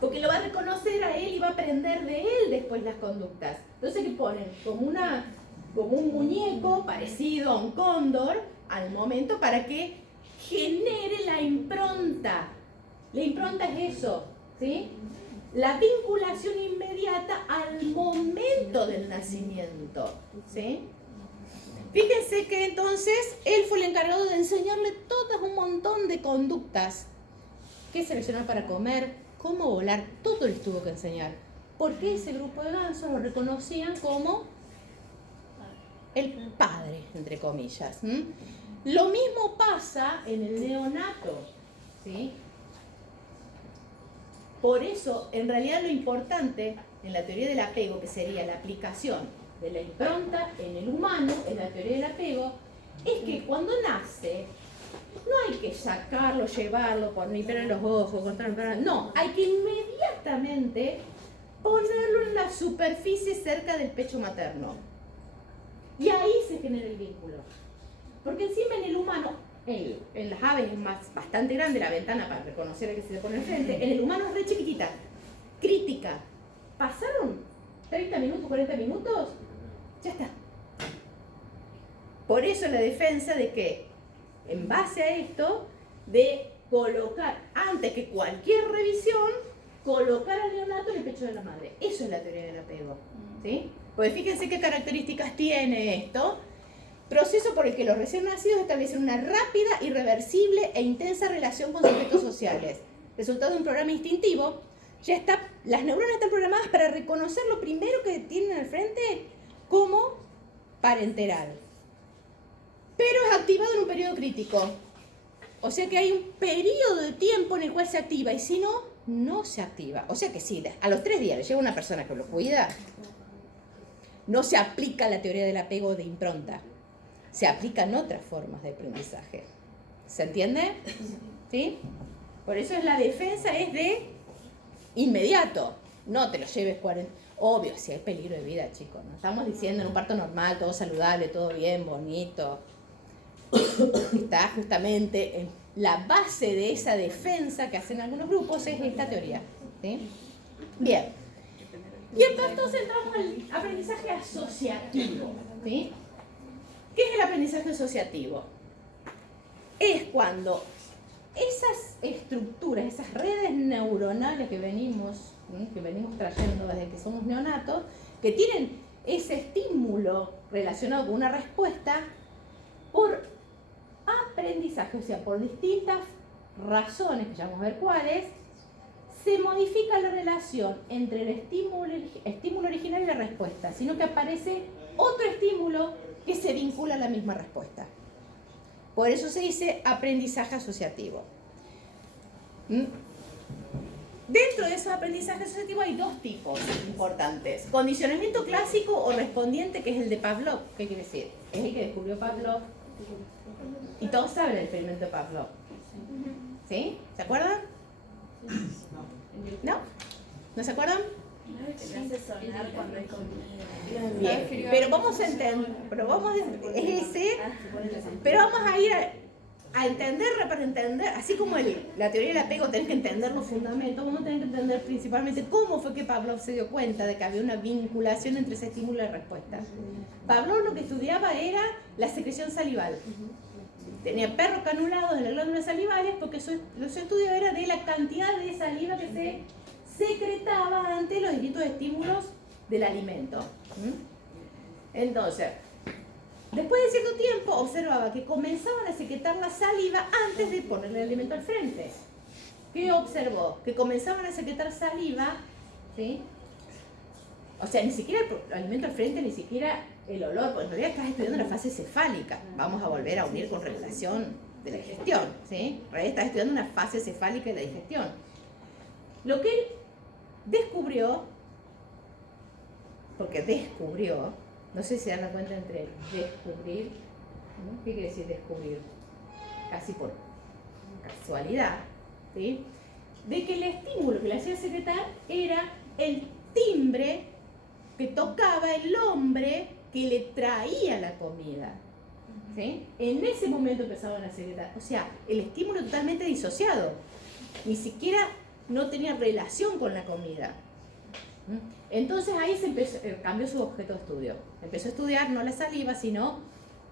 Porque lo va a reconocer a él y va a aprender de él después las conductas. Entonces le ponen como un muñeco parecido a un cóndor al momento para que genere la impronta. La impronta es eso, ¿sí? La vinculación inmediata al momento del nacimiento, ¿sí? Fíjense que entonces él fue el encargado de enseñarle todo un montón de conductas. Qué seleccionar para comer, cómo volar, todo les tuvo que enseñar. Porque ese grupo de gansos lo reconocían como el padre, entre comillas. Lo mismo pasa en el neonato, ¿sí? Por eso, en realidad lo importante en la teoría del apego, que sería la aplicación de la impronta en el humano, en la teoría del apego, es que cuando nace, no hay que sacarlo, llevarlo, ponerlo en los ojos, cortarlo, no, hay que inmediatamente ponerlo en la superficie cerca del pecho materno. Y ahí se genera el vínculo. Porque encima en el humano, en las aves es bastante grande la ventana para reconocer a que se le pone enfrente, en el humano es re chiquitita, crítica. ¿Pasaron 30 minutos, 40 minutos? Ya está. Por eso la defensa de que, en base a esto, de colocar, antes que cualquier revisión, colocar al neonato en el pecho de la madre. Eso es la teoría del apego, ¿sí? Pues fíjense qué características tiene esto. Proceso por el que los recién nacidos establecen una rápida, irreversible e intensa relación con sujetos sociales. Resultado de un programa instintivo, las neuronas están programadas para reconocer lo primero que tienen al frente como parenteral. Pero es activado en un periodo crítico. O sea que hay un periodo de tiempo en el cual se activa y si no, no se activa. O sea que sí, a los 3 días le llega una persona que lo cuida, no se aplica la teoría del apego de impronta. Se aplican otras formas de aprendizaje. ¿Se entiende? ¿Sí? Por eso la defensa es de inmediato. No te lo lleves 40. Obvio, si hay peligro de vida, chicos. No estamos diciendo en un parto normal, todo saludable, todo bien, bonito. Está justamente en la base de esa defensa que hacen algunos grupos es esta teoría. ¿Sí? Bien. Y entonces entramos al aprendizaje asociativo. ¿Sí? ¿Qué es el aprendizaje asociativo? Es cuando esas estructuras, esas redes neuronales que venimos trayendo desde que somos neonatos, que tienen ese estímulo relacionado con una respuesta por aprendizaje, o sea, por distintas razones, que ya vamos a ver cuáles, se modifica la relación entre el estímulo original y la respuesta, sino que aparece otro estímulo que se vincula a la misma respuesta. Por eso se dice aprendizaje asociativo. Dentro de esos aprendizajes asociativos hay 2 tipos importantes. Condicionamiento clásico o respondiente, que es el de Pavlov. ¿Qué quiere decir? Es el que descubrió Pavlov. Y todos saben el experimento de Pavlov. ¿Sí? ¿Se acuerdan? ¿No? ¿No se acuerdan? Bien, pero vamos a entender, pero vamos a ir a entender, para entender, así como la teoría del apego tenés que entender los fundamentos, vamos a tener que entender principalmente cómo fue que Pavlov se dio cuenta de que había una vinculación entre ese estímulo y la respuesta. Pavlov lo que estudiaba era la secreción salival. Tenía perros canulados en las glándulas salivales porque su estudio era de la cantidad de saliva que se secretaba ante los distintos estímulos del alimento. Entonces, después de cierto tiempo observaba que comenzaban a secretar la saliva antes de ponerle el alimento al frente. ¿Qué observó? Que comenzaban a secretar saliva, ¿sí? O sea, ni siquiera el alimento al frente, ni siquiera el olor, porque en realidad estás estudiando la fase cefálica. Vamos a volver a unir con regulación de la digestión, ¿sí? En realidad estás estudiando una fase cefálica de la digestión. Lo que él descubrió, porque descubrió, no sé si se dan cuenta entre descubrir, ¿no? ¿Qué quiere decir descubrir? Casi por casualidad, ¿sí? De que el estímulo que le hacía secretar era el timbre que tocaba el hombre que le traía la comida, ¿sí? En ese momento empezaban a secretar, o sea, el estímulo totalmente disociado, ni siquiera no tenía relación con la comida. Entonces ahí cambió su objeto de estudio. Empezó a estudiar no la saliva, sino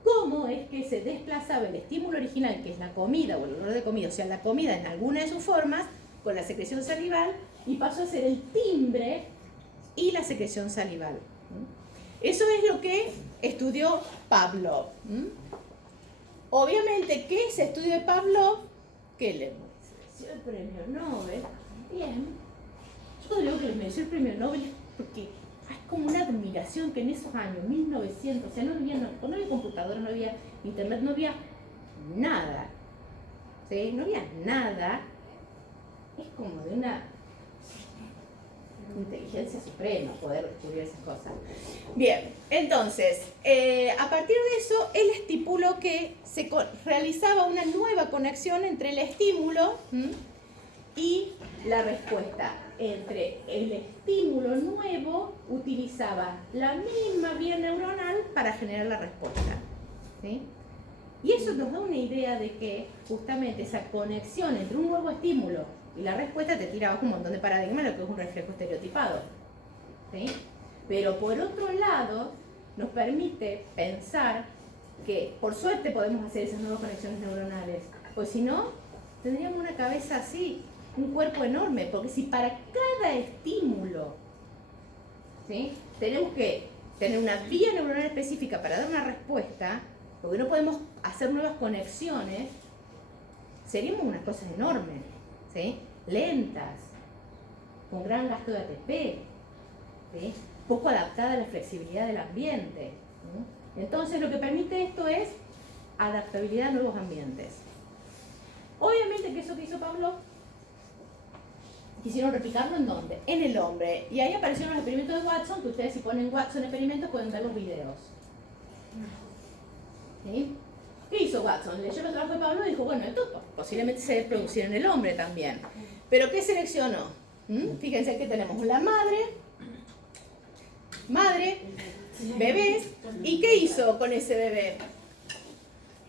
cómo es que se desplazaba el estímulo original, que es la comida o el olor de comida, o sea, la comida en alguna de sus formas, con la secreción salival, y pasó a ser el timbre y la secreción salival. Eso es lo que estudió Pavlov. mereció el premio Nobel. Bien. Yo cuando digo que les mereció el premio Nobel es porque hay como una admiración que en esos años, 1900, o sea, no había computadora, no había internet, no había nada. ¿Sí? No había nada. Es como de una inteligencia suprema poder descubrir esas cosas. Bien, entonces, a partir de eso, él estipuló que se realizaba una nueva conexión entre el estímulo y la respuesta. Entre el estímulo nuevo utilizaba la misma vía neuronal para generar la respuesta. ¿Sí? Y eso nos da una idea de que justamente esa conexión entre un nuevo estímulo y la respuesta te tira abajo un montón de paradigmas, lo que es un reflejo estereotipado. ¿Sí? Pero por otro lado, nos permite pensar que por suerte podemos hacer esas nuevas conexiones neuronales, pues si no, tendríamos una cabeza así, un cuerpo enorme, porque si para cada estímulo, ¿sí?, tenemos que tener una vía neuronal específica para dar una respuesta, porque no podemos hacer nuevas conexiones, seríamos unas cosas enormes, ¿sí?, lentas, con gran gasto de ATP, ¿sí?, poco adaptada a la flexibilidad del ambiente, ¿sí? Entonces lo que permite esto es adaptabilidad a nuevos ambientes. Obviamente que eso que hizo Pavlov quisieron replicarlo ¿en dónde? En el hombre. Y ahí aparecieron los experimentos de Watson, que ustedes si ponen Watson experimentos pueden ver los videos. ¿Sí? ¿Qué hizo Watson? Leyó el trabajo de Pavlov y dijo, bueno, esto posiblemente se debe producir en el hombre también. ¿Pero qué seleccionó? Fíjense que tenemos la madre, bebés, ¿y qué hizo con ese bebé?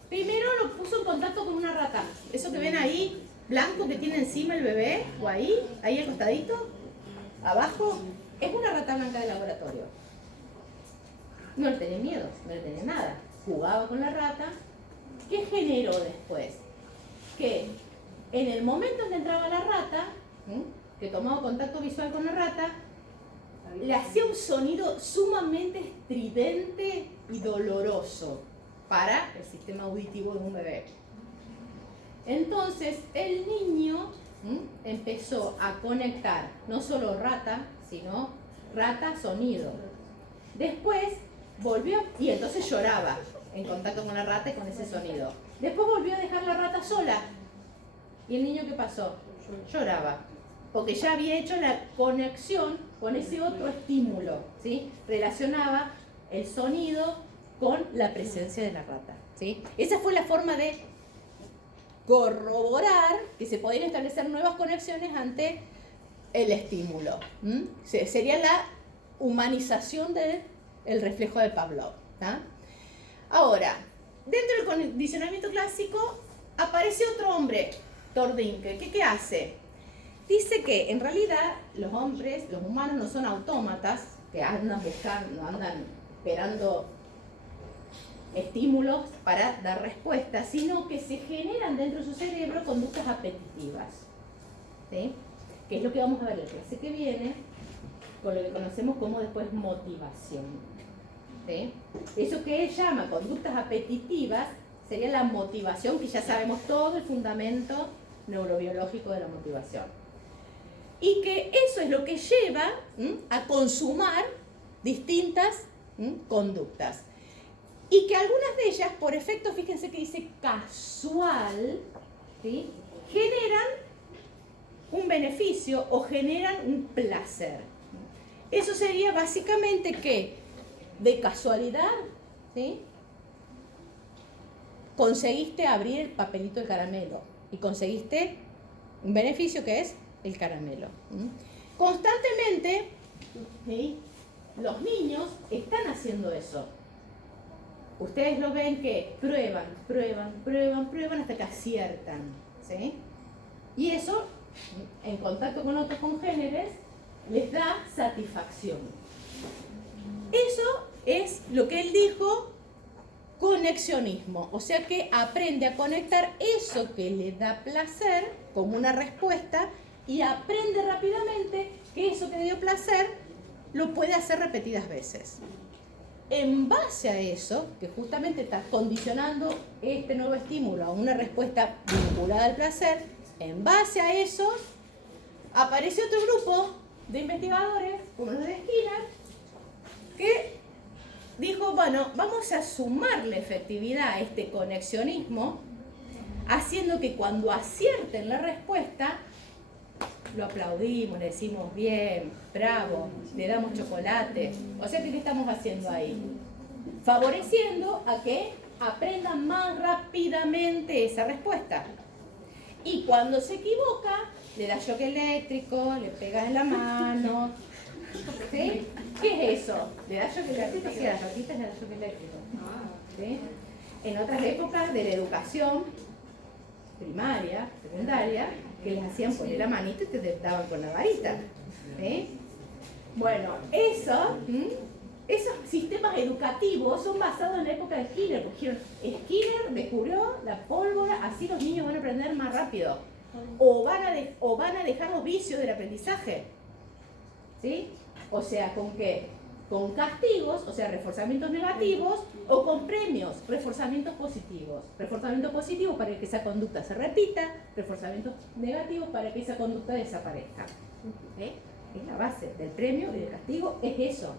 Primero lo puso en contacto con una rata. Eso que ven ahí, blanco que tiene encima el bebé, o ahí al costadito, abajo, es una rata blanca de laboratorio. No le tenía miedo, no le tenía nada. Jugaba con la rata. ¿Qué generó después? Que en el momento en que entraba la rata, que tomaba contacto visual con la rata, le hacía un sonido sumamente estridente y doloroso para el sistema auditivo de un bebé. Entonces el niño empezó a conectar no solo rata, sino rata-sonido. Después volvió y entonces lloraba en contacto con la rata y con ese sonido. Después volvió a dejar la rata sola. ¿Y el niño qué pasó? Lloraba. Porque ya había hecho la conexión con ese otro estímulo, ¿sí? Relacionaba el sonido con la presencia de la rata, ¿sí? Esa fue la forma de corroborar que se podían establecer nuevas conexiones ante el estímulo. Sería la humanización del reflejo de Pavlov. ¿tá? Ahora, dentro del condicionamiento clásico aparece otro hombre, Tordinke. ¿Qué hace? Dice que en realidad los humanos no son autómatas que andan buscando, andan esperando estímulos para dar respuestas, sino que se generan dentro de su cerebro conductas apetitivas. ¿Sí? Que es lo que vamos a ver en la clase que viene, con lo que conocemos como después motivación. ¿Sí? Eso que él llama conductas apetitivas sería la motivación, que ya sabemos todo el fundamento neurobiológico de la motivación. Y que eso es lo que lleva a consumar distintas conductas. Y que algunas de ellas, por efecto, fíjense que dice casual, ¿sí? Generan un beneficio o generan un placer. Eso sería básicamente que de casualidad, ¿sí? Conseguiste abrir el papelito de caramelo y conseguiste un beneficio que es el caramelo. Constantemente, ¿sí? Los niños están haciendo eso. Ustedes lo ven que prueban hasta que aciertan, ¿sí? Y eso, en contacto con otros congéneres, les da satisfacción. Eso es lo que él dijo, conexionismo. O sea que aprende a conectar eso que le da placer como una respuesta y aprende rápidamente que eso que le dio placer lo puede hacer repetidas veces. En base a eso, que justamente está condicionando este nuevo estímulo a una respuesta vinculada al placer, En base a eso, apareció otro grupo de investigadores, como los de Skinner, que dijo, bueno, vamos a sumarle efectividad a este conexionismo, haciendo que cuando acierten la respuesta, lo aplaudimos, le decimos bien, bravo, le damos chocolate. O sea, ¿qué estamos haciendo ahí? Favoreciendo a que aprendan más rápidamente esa respuesta. Y cuando se equivoca, le da shock eléctrico, le pegas en la mano. ¿Sí? ¿Qué es eso? ¿Le da shock eléctrico? Sí, a las ratitas le da shock eléctrico. ¿Sí? En otras épocas de la educación primaria, secundaria, que les hacían poner la manita y te daban con la varita. ¿Sí? Bueno, esos sistemas educativos son basados en la época de Skinner, porque Skinner descubrió la pólvora, así los niños van a aprender más rápido, o van a dejar los vicios del aprendizaje. ¿Sí? O sea, ¿con qué? Con castigos, o sea, reforzamientos negativos, o con premios, reforzamientos positivos. Reforzamientos positivos para que esa conducta se repita, reforzamientos negativos para que esa conducta desaparezca. ¿Sí? Es la base del premio y del castigo, es eso.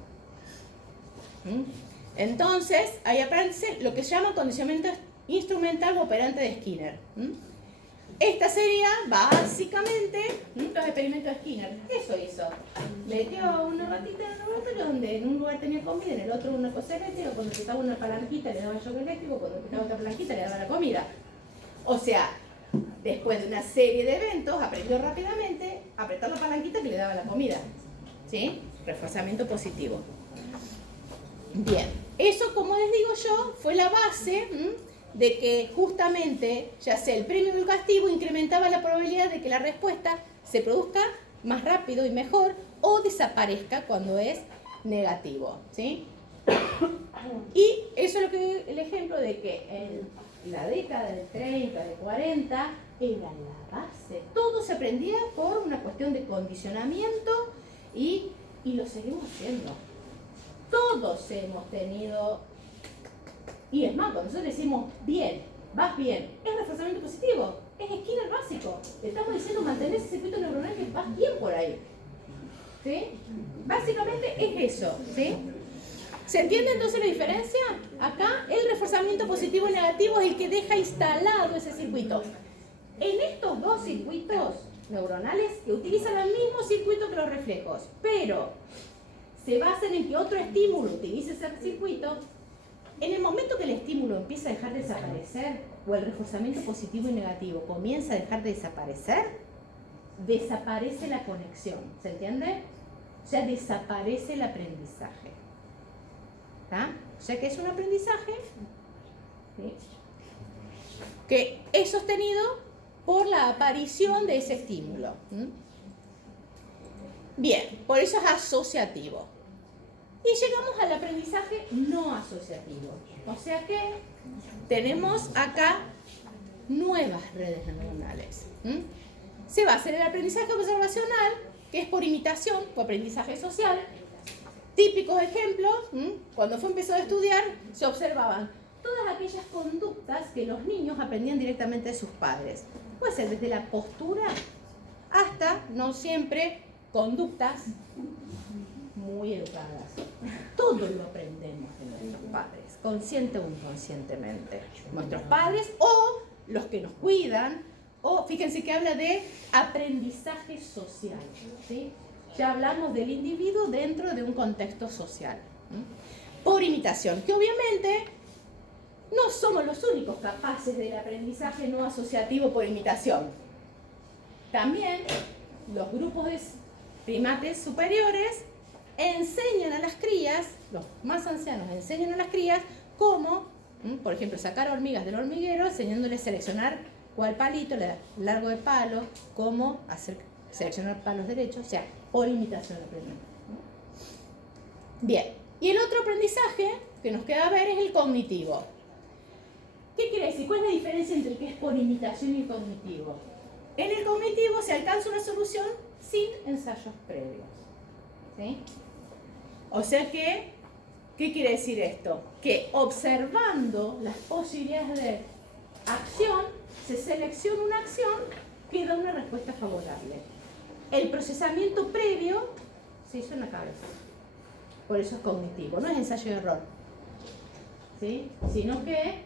Entonces, ahí aparece lo que se llama condicionamiento instrumental operante de Skinner. Esta sería básicamente los experimentos de Skinner. Eso hizo. Metió una ratita en un laboratorio donde en un lugar tenía comida, en el otro una cosa eléctrica, cuando quitaba una palanquita le daba shock eléctrico, cuando quitaba otra palanquita le daba la comida. O sea, después de una serie de eventos, aprendió rápidamente a apretar la palanquita que le daba la comida. ¿Sí? Reforzamiento positivo. Bien, eso, como les digo yo, fue la base de que justamente, ya sea el premio o el castigo, incrementaba la probabilidad de que la respuesta se produzca más rápido y mejor o desaparezca cuando es negativo. ¿Sí? Y eso es lo que el ejemplo de que en la década del 30, del 40, era la base. Todo se aprendía por una cuestión de condicionamiento y lo seguimos haciendo. Todos hemos tenido, y es más, cuando nosotros decimos bien, vas bien, es reforzamiento positivo, es Skinner básico. Le estamos diciendo mantener ese circuito neuronal que vas bien por ahí. ¿Sí? Básicamente es eso. ¿Sí? ¿Se entiende entonces la diferencia? Acá el reforzamiento positivo y negativo es el que deja instalado ese circuito. En estos dos circuitos neuronales que utilizan el mismo circuito que los reflejos, pero se basan en que otro estímulo utilice ese circuito. En el momento que el estímulo empieza a dejar de desaparecer, o el reforzamiento positivo y negativo comienza a dejar de desaparecer, desaparece la conexión. ¿Se entiende? O sea, desaparece el aprendizaje. ¿Está? O sea que es un aprendizaje, ¿sí?, que es sostenido por la aparición de ese estímulo. Bien, por eso es asociativo. Y llegamos al aprendizaje no asociativo. O sea que tenemos acá nuevas redes neuronales. Se basa en el aprendizaje observacional, que es por imitación o aprendizaje social. Típicos ejemplos, cuando empezó a estudiar, se observaban todas aquellas conductas que los niños aprendían directamente de sus padres. Puede ser desde la postura hasta, no siempre, conductas muy educadas. Todo lo aprendemos de nuestros padres, consciente o inconscientemente. Nuestros padres o los que nos cuidan, o fíjense que habla de aprendizaje social. ¿Sí? Ya hablamos del individuo dentro de un contexto social. Por imitación, que obviamente no somos los únicos capaces del aprendizaje no asociativo por imitación. También los grupos de primates superiores enseñan a las crías, los más ancianos enseñan a las crías cómo, por ejemplo, sacar hormigas del hormiguero, enseñándoles a seleccionar cuál palito, el largo de palo, cómo seleccionar palos derechos, o sea, por imitación aprenden. Bien, y el otro aprendizaje que nos queda ver es el cognitivo. ¿Qué quiere decir? ¿Cuál es la diferencia entre el que es por imitación y el cognitivo? En el cognitivo se alcanza una solución sin ensayos previos. ¿Sí? O sea que, ¿qué quiere decir esto? Que observando las posibilidades de acción, se selecciona una acción queda una respuesta favorable. El procesamiento previo se hizo en la cabeza. Por eso es cognitivo, no es ensayo y error. ¿Sí? Sino que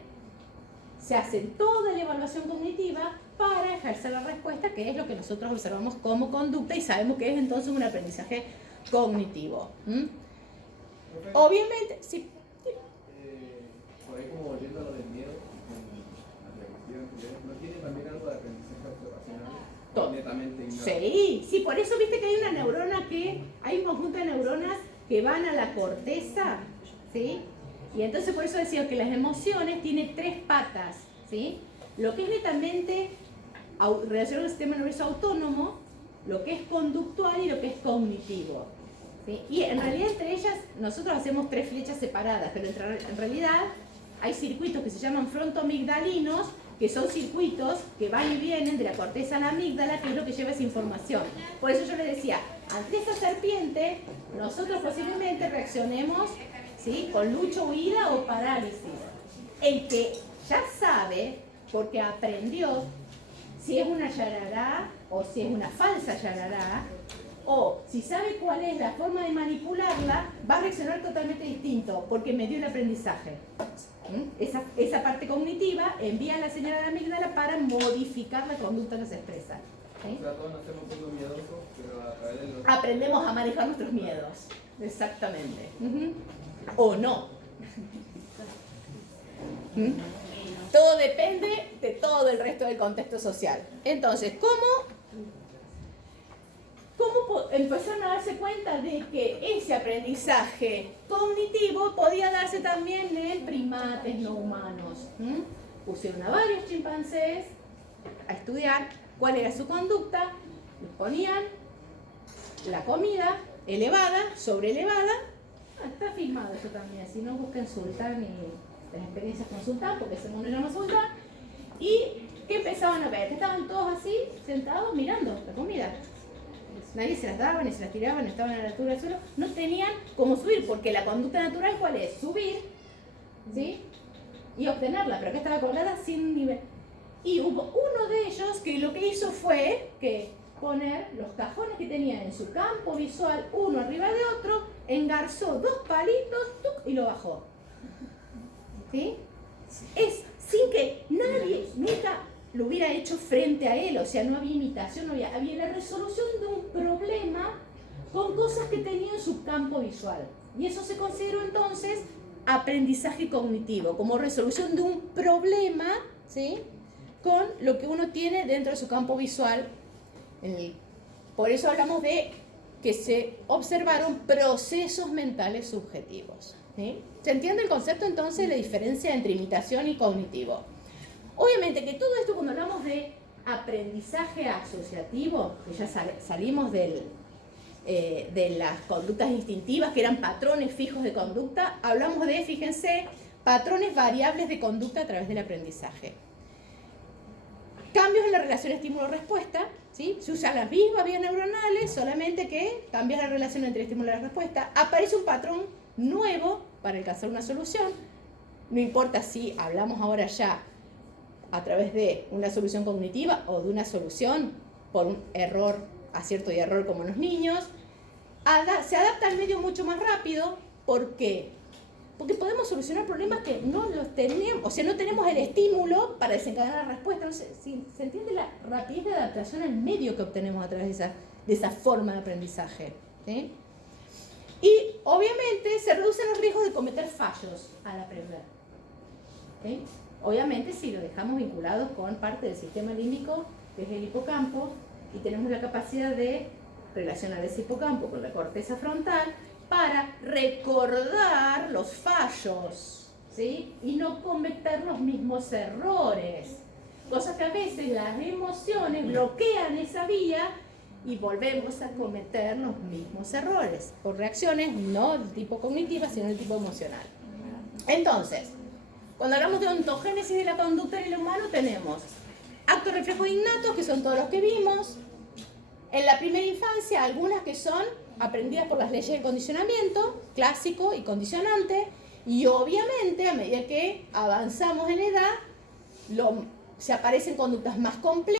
se hace toda la evaluación cognitiva para ejercer la respuesta, que es lo que nosotros observamos como conducta y sabemos que es entonces un aprendizaje cognitivo. Obviamente, sí. Por ahí como volviendo a lo del miedo, ¿no tiene también algo de aprendizaje observacional? Netamente ignorante. Sí, por eso viste que hay una neurona hay un conjunto de neuronas que van a la corteza, ¿sí? Y entonces por eso decía que las emociones tienen 3 patas, ¿sí? Lo que es netamente relacionado al sistema nervioso autónomo, lo que es conductual y lo que es cognitivo, ¿sí? Y en realidad entre ellas nosotros hacemos 3 flechas separadas, pero en realidad hay circuitos que se llaman frontoamigdalinos, que son circuitos que van y vienen de la corteza a la amígdala, que es lo que lleva esa información. Por eso yo les decía, ante esa serpiente, nosotros posiblemente reaccionemos, ¿sí?, con lucha, huida o parálisis. El que ya sabe, porque aprendió, si es una yarará o si es una falsa yarará, o si sabe cuál es la forma de manipularla, va a reaccionar totalmente distinto, porque me dio el aprendizaje. Esa parte cognitiva envía la señal a la amígdala para modificar la conducta que se expresa. ¿Sí? O sea, todos nacemos siendo miedosos, pero a través de los... Aprendemos a manejar nuestros miedos. Exactamente. O no. Todo depende de todo el resto del contexto social. Entonces, ¿cómo empezaron a darse cuenta de que ese aprendizaje cognitivo podía darse también en primates no humanos? Pusieron a varios chimpancés a estudiar cuál era su conducta, les ponían la comida elevada, sobreelevada. Está filmado eso también, si no busquen Sultán y las experiencias con Sultán, porque ese mundo se llama Sultán. Y ¿qué empezaban a ver? Que estaban todos así, sentados, mirando la comida. Nadie se las daba, ni se las tiraba, ni estaban a la altura del suelo. No tenían cómo subir, porque la conducta natural, ¿cuál es? Subir, ¿sí?, y obtenerla, pero que estaba colgada sin nivel. Y hubo uno de ellos que lo que hizo fue que poner los cajones que tenían en su campo visual, uno arriba de otro, engarzó 2 palitos ¡tuc!, y lo bajó. ¿Sí? Es sin que nadie nunca lo hubiera hecho frente a él, o sea, no había imitación, había la resolución de un problema con cosas que tenía en su campo visual. Y eso se consideró entonces aprendizaje cognitivo, como resolución de un problema, ¿sí?, con lo que uno tiene dentro de su campo visual. Por eso hablamos de que se observaron procesos mentales subjetivos. ¿Sí? ¿Se entiende el concepto entonces de la diferencia entre imitación y cognitivo? Obviamente que todo esto, cuando hablamos de aprendizaje asociativo, que ya salimos de las conductas instintivas, que eran patrones fijos de conducta, hablamos de, fíjense, patrones variables de conducta a través del aprendizaje. Cambios en la relación estímulo-respuesta, ¿sí? Se usan las mismas vías neuronales, solamente que cambia la relación entre el estímulo y la respuesta. Aparece un patrón nuevo para alcanzar una solución. No importa si hablamos ahora ya a través de una solución cognitiva o de una solución por un error, acierto y error como en los niños. Se adapta al medio mucho más rápido. ¿Por qué? Porque podemos solucionar problemas que no los tenemos, o sea, no tenemos el estímulo para desencadenar la respuesta. No sé si se entiende la rapidez de adaptación al medio que obtenemos a través de esa forma de aprendizaje. ¿Sí? Y obviamente se reducen los riesgos de cometer fallos al aprender. ¿Sí? Obviamente si lo dejamos vinculados con parte del sistema límbico, que es el hipocampo, y tenemos la capacidad de relacionar ese hipocampo con la corteza frontal para recordar los fallos, ¿sí?, y no cometer los mismos errores. Cosas que a veces las emociones bloquean esa vía y volvemos a cometer los mismos errores por reacciones no de tipo cognitiva, sino de tipo emocional. Entonces, cuando hablamos de ontogénesis de la conducta en el humano, tenemos actos reflejos innatos, que son todos los que vimos. En la primera infancia, algunas que son aprendidas por las leyes del condicionamiento, clásico y condicionante, y obviamente a medida que avanzamos en edad, se aparecen conductas más complejas.